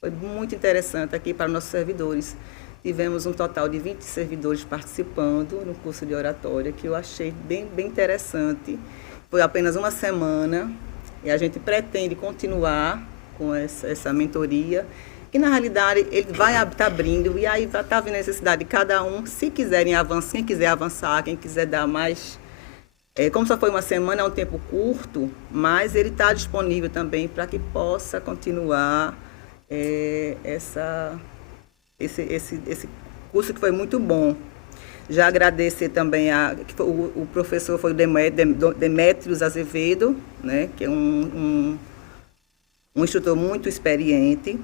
Foi muito interessante aqui para nossos servidores. Tivemos um total de 20 servidores participando no curso de oratória, que eu achei bem interessante. Foi apenas uma semana e a gente pretende continuar com essa mentoria, que na realidade ele vai estar abrindo e aí vai estar vendo a necessidade de cada um, se quiserem avançar, quem quiser avançar, quem quiser dar mais. Como só foi uma semana, é um tempo curto, mas ele está disponível também para que possa continuar esse curso que foi muito bom. Já agradecer também o professor foi o Demétrios Azevedo, né, que é um instrutor muito experiente.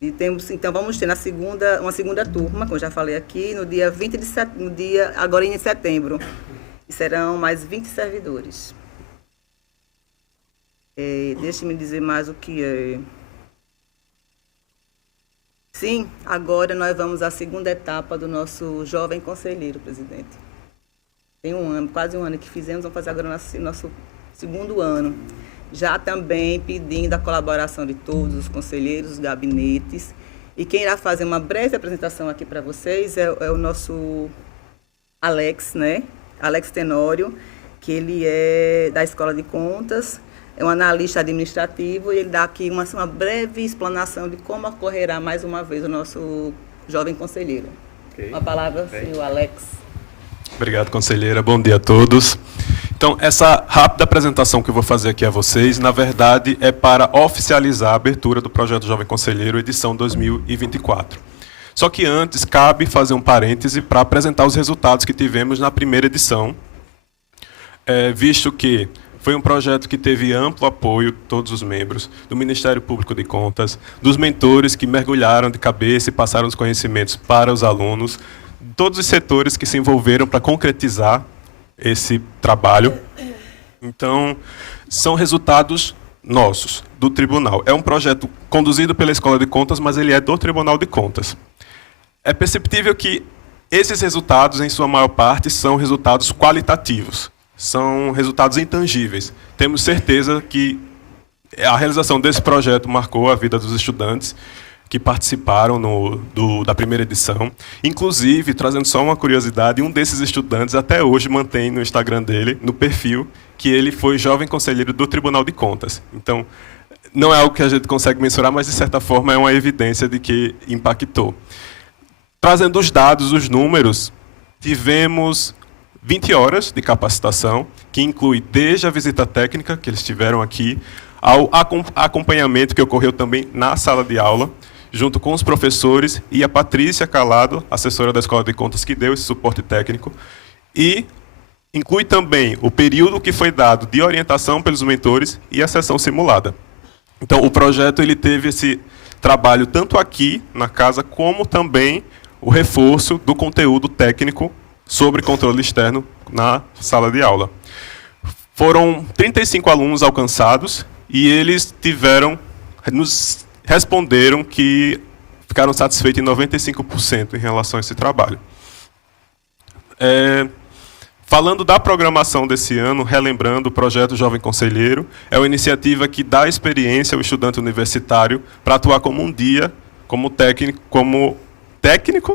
E então vamos ter uma segunda turma, como eu já falei aqui, no dia 20 de setembro, agora em setembro. E serão mais 20 servidores. Deixe-me dizer mais o que é. Sim, agora nós vamos à segunda etapa do nosso jovem conselheiro, presidente. Tem quase um ano que fizemos, vamos fazer agora nosso segundo ano. Já também pedindo a colaboração de todos os conselheiros, os gabinetes. E quem irá fazer uma breve apresentação aqui para vocês é o nosso Alex, né? Alex Tenório, que ele é da Escola de Contas, é um analista administrativo, e ele dá aqui uma breve explanação de como ocorrerá mais uma vez o nosso jovem conselheiro. Okay. A palavra, senhor Alex. Obrigado, conselheira. Bom dia a todos. Então, essa rápida apresentação que eu vou fazer aqui a vocês, na verdade, é para oficializar a abertura do Projeto Jovem Conselheiro, edição 2024. Só que antes, cabe fazer um parêntese para apresentar os resultados que tivemos na primeira edição, visto que foi um projeto que teve amplo apoio de todos os membros, do Ministério Público de Contas, dos mentores que mergulharam de cabeça e passaram os conhecimentos para os alunos, todos os setores que se envolveram para concretizar esse trabalho. Então, são resultados nossos, do tribunal. É um projeto conduzido pela Escola de Contas, mas ele é do Tribunal de Contas. É perceptível que esses resultados, em sua maior parte, são resultados qualitativos, são resultados intangíveis. Temos certeza que a realização desse projeto marcou a vida dos estudantes que participaram da primeira edição. Inclusive, trazendo só uma curiosidade, um desses estudantes até hoje mantém no Instagram dele, no perfil, que ele foi jovem conselheiro do Tribunal de Contas. Então, não é algo que a gente consegue mensurar, mas, de certa forma, é uma evidência de que impactou. Trazendo os dados, os números, tivemos 20 horas de capacitação, que inclui desde a visita técnica, que eles tiveram aqui, ao acompanhamento que ocorreu também na sala de aula, junto com os professores e a Patrícia Calado, assessora da Escola de Contas, que deu esse suporte técnico, e inclui também o período que foi dado de orientação pelos mentores e a sessão simulada. Então, o projeto ele teve esse trabalho tanto aqui na casa, como também o reforço do conteúdo técnico sobre controle externo na sala de aula. Foram 35 alunos alcançados e eles nos responderam que ficaram satisfeitos em 95% em relação a esse trabalho. Falando da programação desse ano, relembrando o projeto Jovem Conselheiro, é uma iniciativa que dá experiência ao estudante universitário para atuar como um dia, como técnico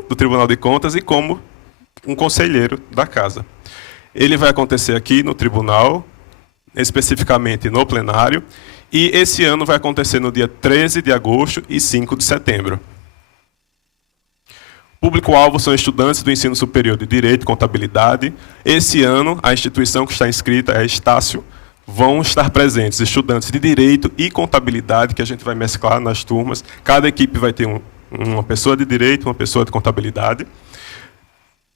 do Tribunal de Contas e como um conselheiro da casa. Ele vai acontecer aqui no tribunal, especificamente no plenário, e esse ano vai acontecer no dia 13 de agosto e 5 de setembro. Público-alvo são estudantes do ensino superior de Direito e Contabilidade. Esse ano, a instituição que está inscrita é Estácio. Vão estar presentes estudantes de Direito e Contabilidade, que a gente vai mesclar nas turmas. Cada equipe vai ter uma pessoa de Direito, uma pessoa de Contabilidade.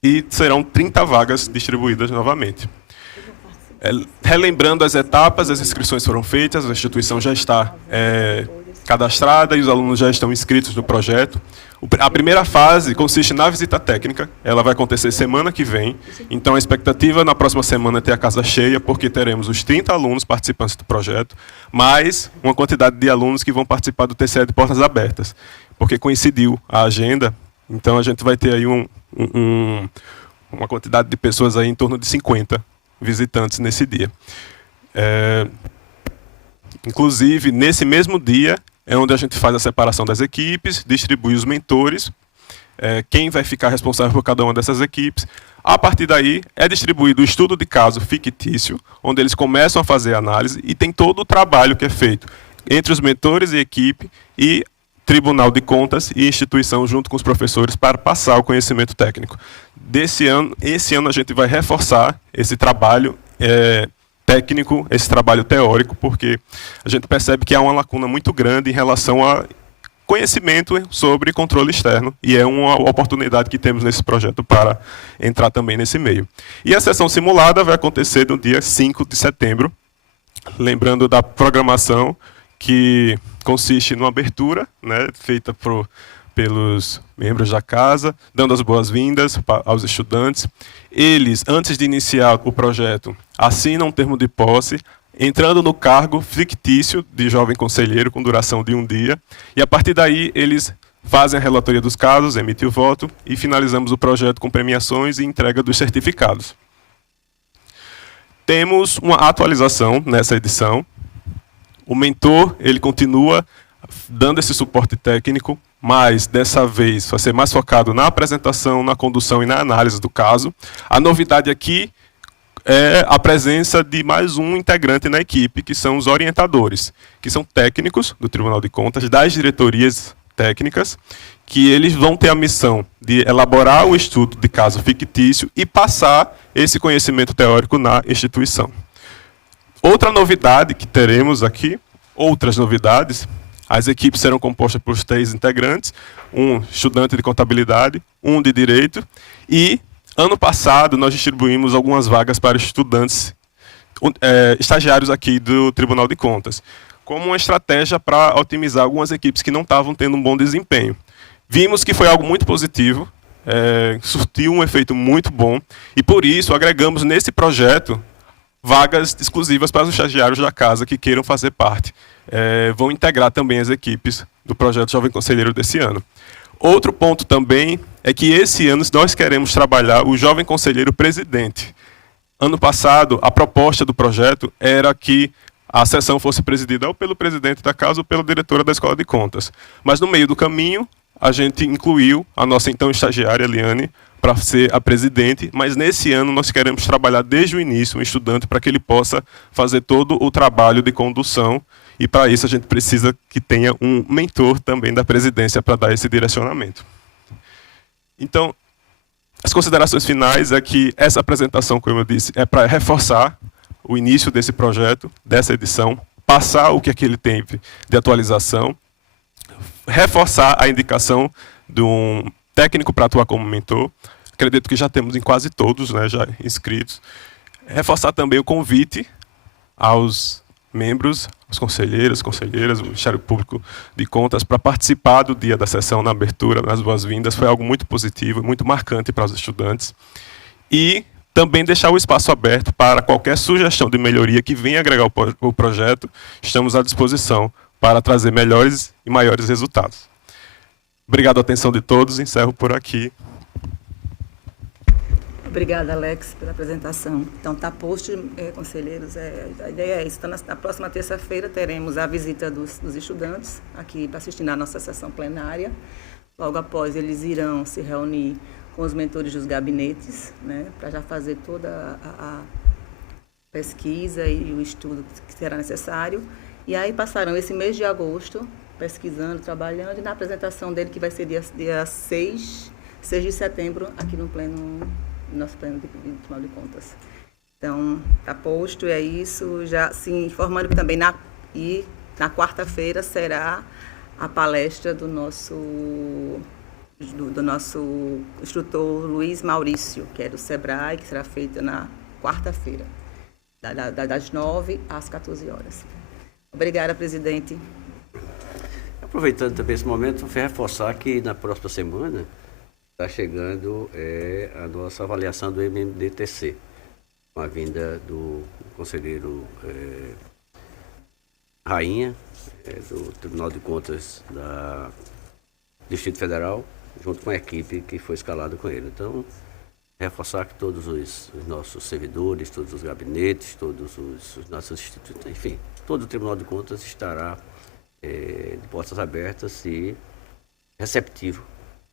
E serão 30 vagas distribuídas novamente. Relembrando as etapas, as inscrições foram feitas, a instituição já está cadastrada e os alunos já estão inscritos no projeto. A primeira fase consiste na visita técnica, ela vai acontecer semana que vem, então a expectativa na próxima semana é ter a casa cheia, porque teremos os 30 alunos participantes do projeto, mais uma quantidade de alunos que vão participar do TCE de Portas Abertas, porque coincidiu a agenda, então a gente vai ter aí uma quantidade de pessoas aí em torno de 50 visitantes nesse dia. Inclusive, nesse mesmo dia, é onde a gente faz a separação das equipes, distribui os mentores, quem vai ficar responsável por cada uma dessas equipes. A partir daí, é distribuído o estudo de caso fictício, onde eles começam a fazer análise, e tem todo o trabalho que é feito entre os mentores e equipe, e Tribunal de Contas e instituição, junto com os professores, para passar o conhecimento técnico. Esse ano a gente vai reforçar esse trabalho técnico, esse trabalho teórico, porque a gente percebe que há uma lacuna muito grande em relação a conhecimento sobre controle externo, e é uma oportunidade que temos nesse projeto para entrar também nesse meio. E a sessão simulada vai acontecer no dia 5 de setembro, lembrando da programação, que consiste numa abertura, né, feita pelos membros da casa, dando as boas-vindas aos estudantes. Eles, antes de iniciar o projeto, assinam um termo de posse, entrando no cargo fictício de jovem conselheiro com duração de 1 dia, e a partir daí eles fazem a relatoria dos casos, emitem o voto e finalizamos o projeto com premiações e entrega dos certificados. Temos uma atualização nessa edição. O mentor, ele continua dando esse suporte técnico, mas dessa vez vai ser mais focado na apresentação, na condução e na análise do caso. A novidade aqui é a presença de mais um integrante na equipe, que são os orientadores, que são técnicos do Tribunal de Contas, das diretorias técnicas, que eles vão ter a missão de elaborar o estudo de caso fictício e passar esse conhecimento teórico na instituição. Outra novidade que teremos aqui, outras novidades, as equipes serão compostas por 3 integrantes, um estudante de contabilidade, um de direito, e ano passado nós distribuímos algumas vagas para estudantes estagiários aqui do Tribunal de Contas, como uma estratégia para otimizar algumas equipes que não estavam tendo um bom desempenho. Vimos que foi algo muito positivo, surtiu um efeito muito bom, e por isso agregamos nesse projeto vagas exclusivas para os estagiários da casa que queiram fazer parte. Vão integrar também as equipes do projeto Jovem Conselheiro desse ano. Outro ponto também é que esse ano nós queremos trabalhar o Jovem Conselheiro Presidente. Ano passado, a proposta do projeto era que a sessão fosse presidida ou pelo presidente da casa ou pela diretora da Escola de Contas. Mas no meio do caminho, a gente incluiu a nossa então estagiária, Eliane, para ser a presidente, mas nesse ano nós queremos trabalhar desde o início um estudante para que ele possa fazer todo o trabalho de condução, e para isso a gente precisa que tenha um mentor também da presidência para dar esse direcionamento. Então, as considerações finais é que essa apresentação, como eu disse, é para reforçar o início desse projeto, dessa edição, passar o que ele tem de atualização, reforçar a indicação de um técnico para atuar como mentor. Acredito que já temos em quase todos, né, já inscritos. Reforçar também o convite aos membros, aos conselheiros, conselheiras, o Ministério Público de Contas, para participar do dia da sessão na abertura, nas boas-vindas. Foi algo muito positivo, muito marcante para os estudantes. E também deixar o espaço aberto para qualquer sugestão de melhoria que venha agregar o projeto. Estamos à disposição para trazer melhores e maiores resultados. Obrigado a atenção de todos, encerro por aqui. Obrigada, Alex, pela apresentação. Então, está posto, conselheiros, a ideia é isso. Então, na próxima terça-feira teremos a visita dos estudantes aqui para assistir na nossa sessão plenária. Logo após, eles irão se reunir com os mentores dos gabinetes, né, para já fazer toda a pesquisa e o estudo que será necessário. E aí passarão esse mês de agosto pesquisando, trabalhando, e na apresentação dele, que vai ser dia 6 6 de setembro, aqui no nosso pleno de Tribunal de Contas. Então, está posto, é isso. Já se informando que também na quarta-feira será a palestra do nosso instrutor Luiz Maurício, que é do SEBRAE, que será feita na quarta-feira, das 9 às 14 horas. Obrigada, presidente. Aproveitando também esse momento, vou reforçar que na próxima semana está chegando a nossa avaliação do MMDTC, com a vinda do conselheiro Rainha, do Tribunal de Contas do Distrito Federal, junto com a equipe que foi escalada com ele. Então, reforçar que todos os nossos servidores, todos os gabinetes, todos os nossos institutos, enfim, todo o Tribunal de Contas estará de portas abertas e receptivo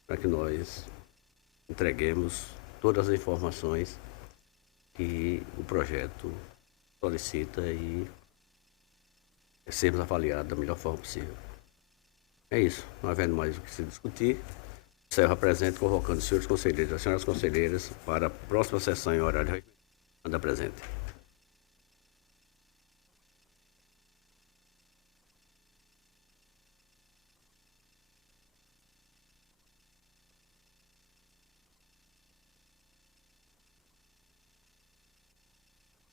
para que nós entreguemos todas as informações que o projeto solicita e sermos avaliados da melhor forma possível. É isso, não havendo mais o que se discutir, encerro a presente convocando os senhores conselheiros e as senhoras conselheiras para a próxima sessão em horário da presente.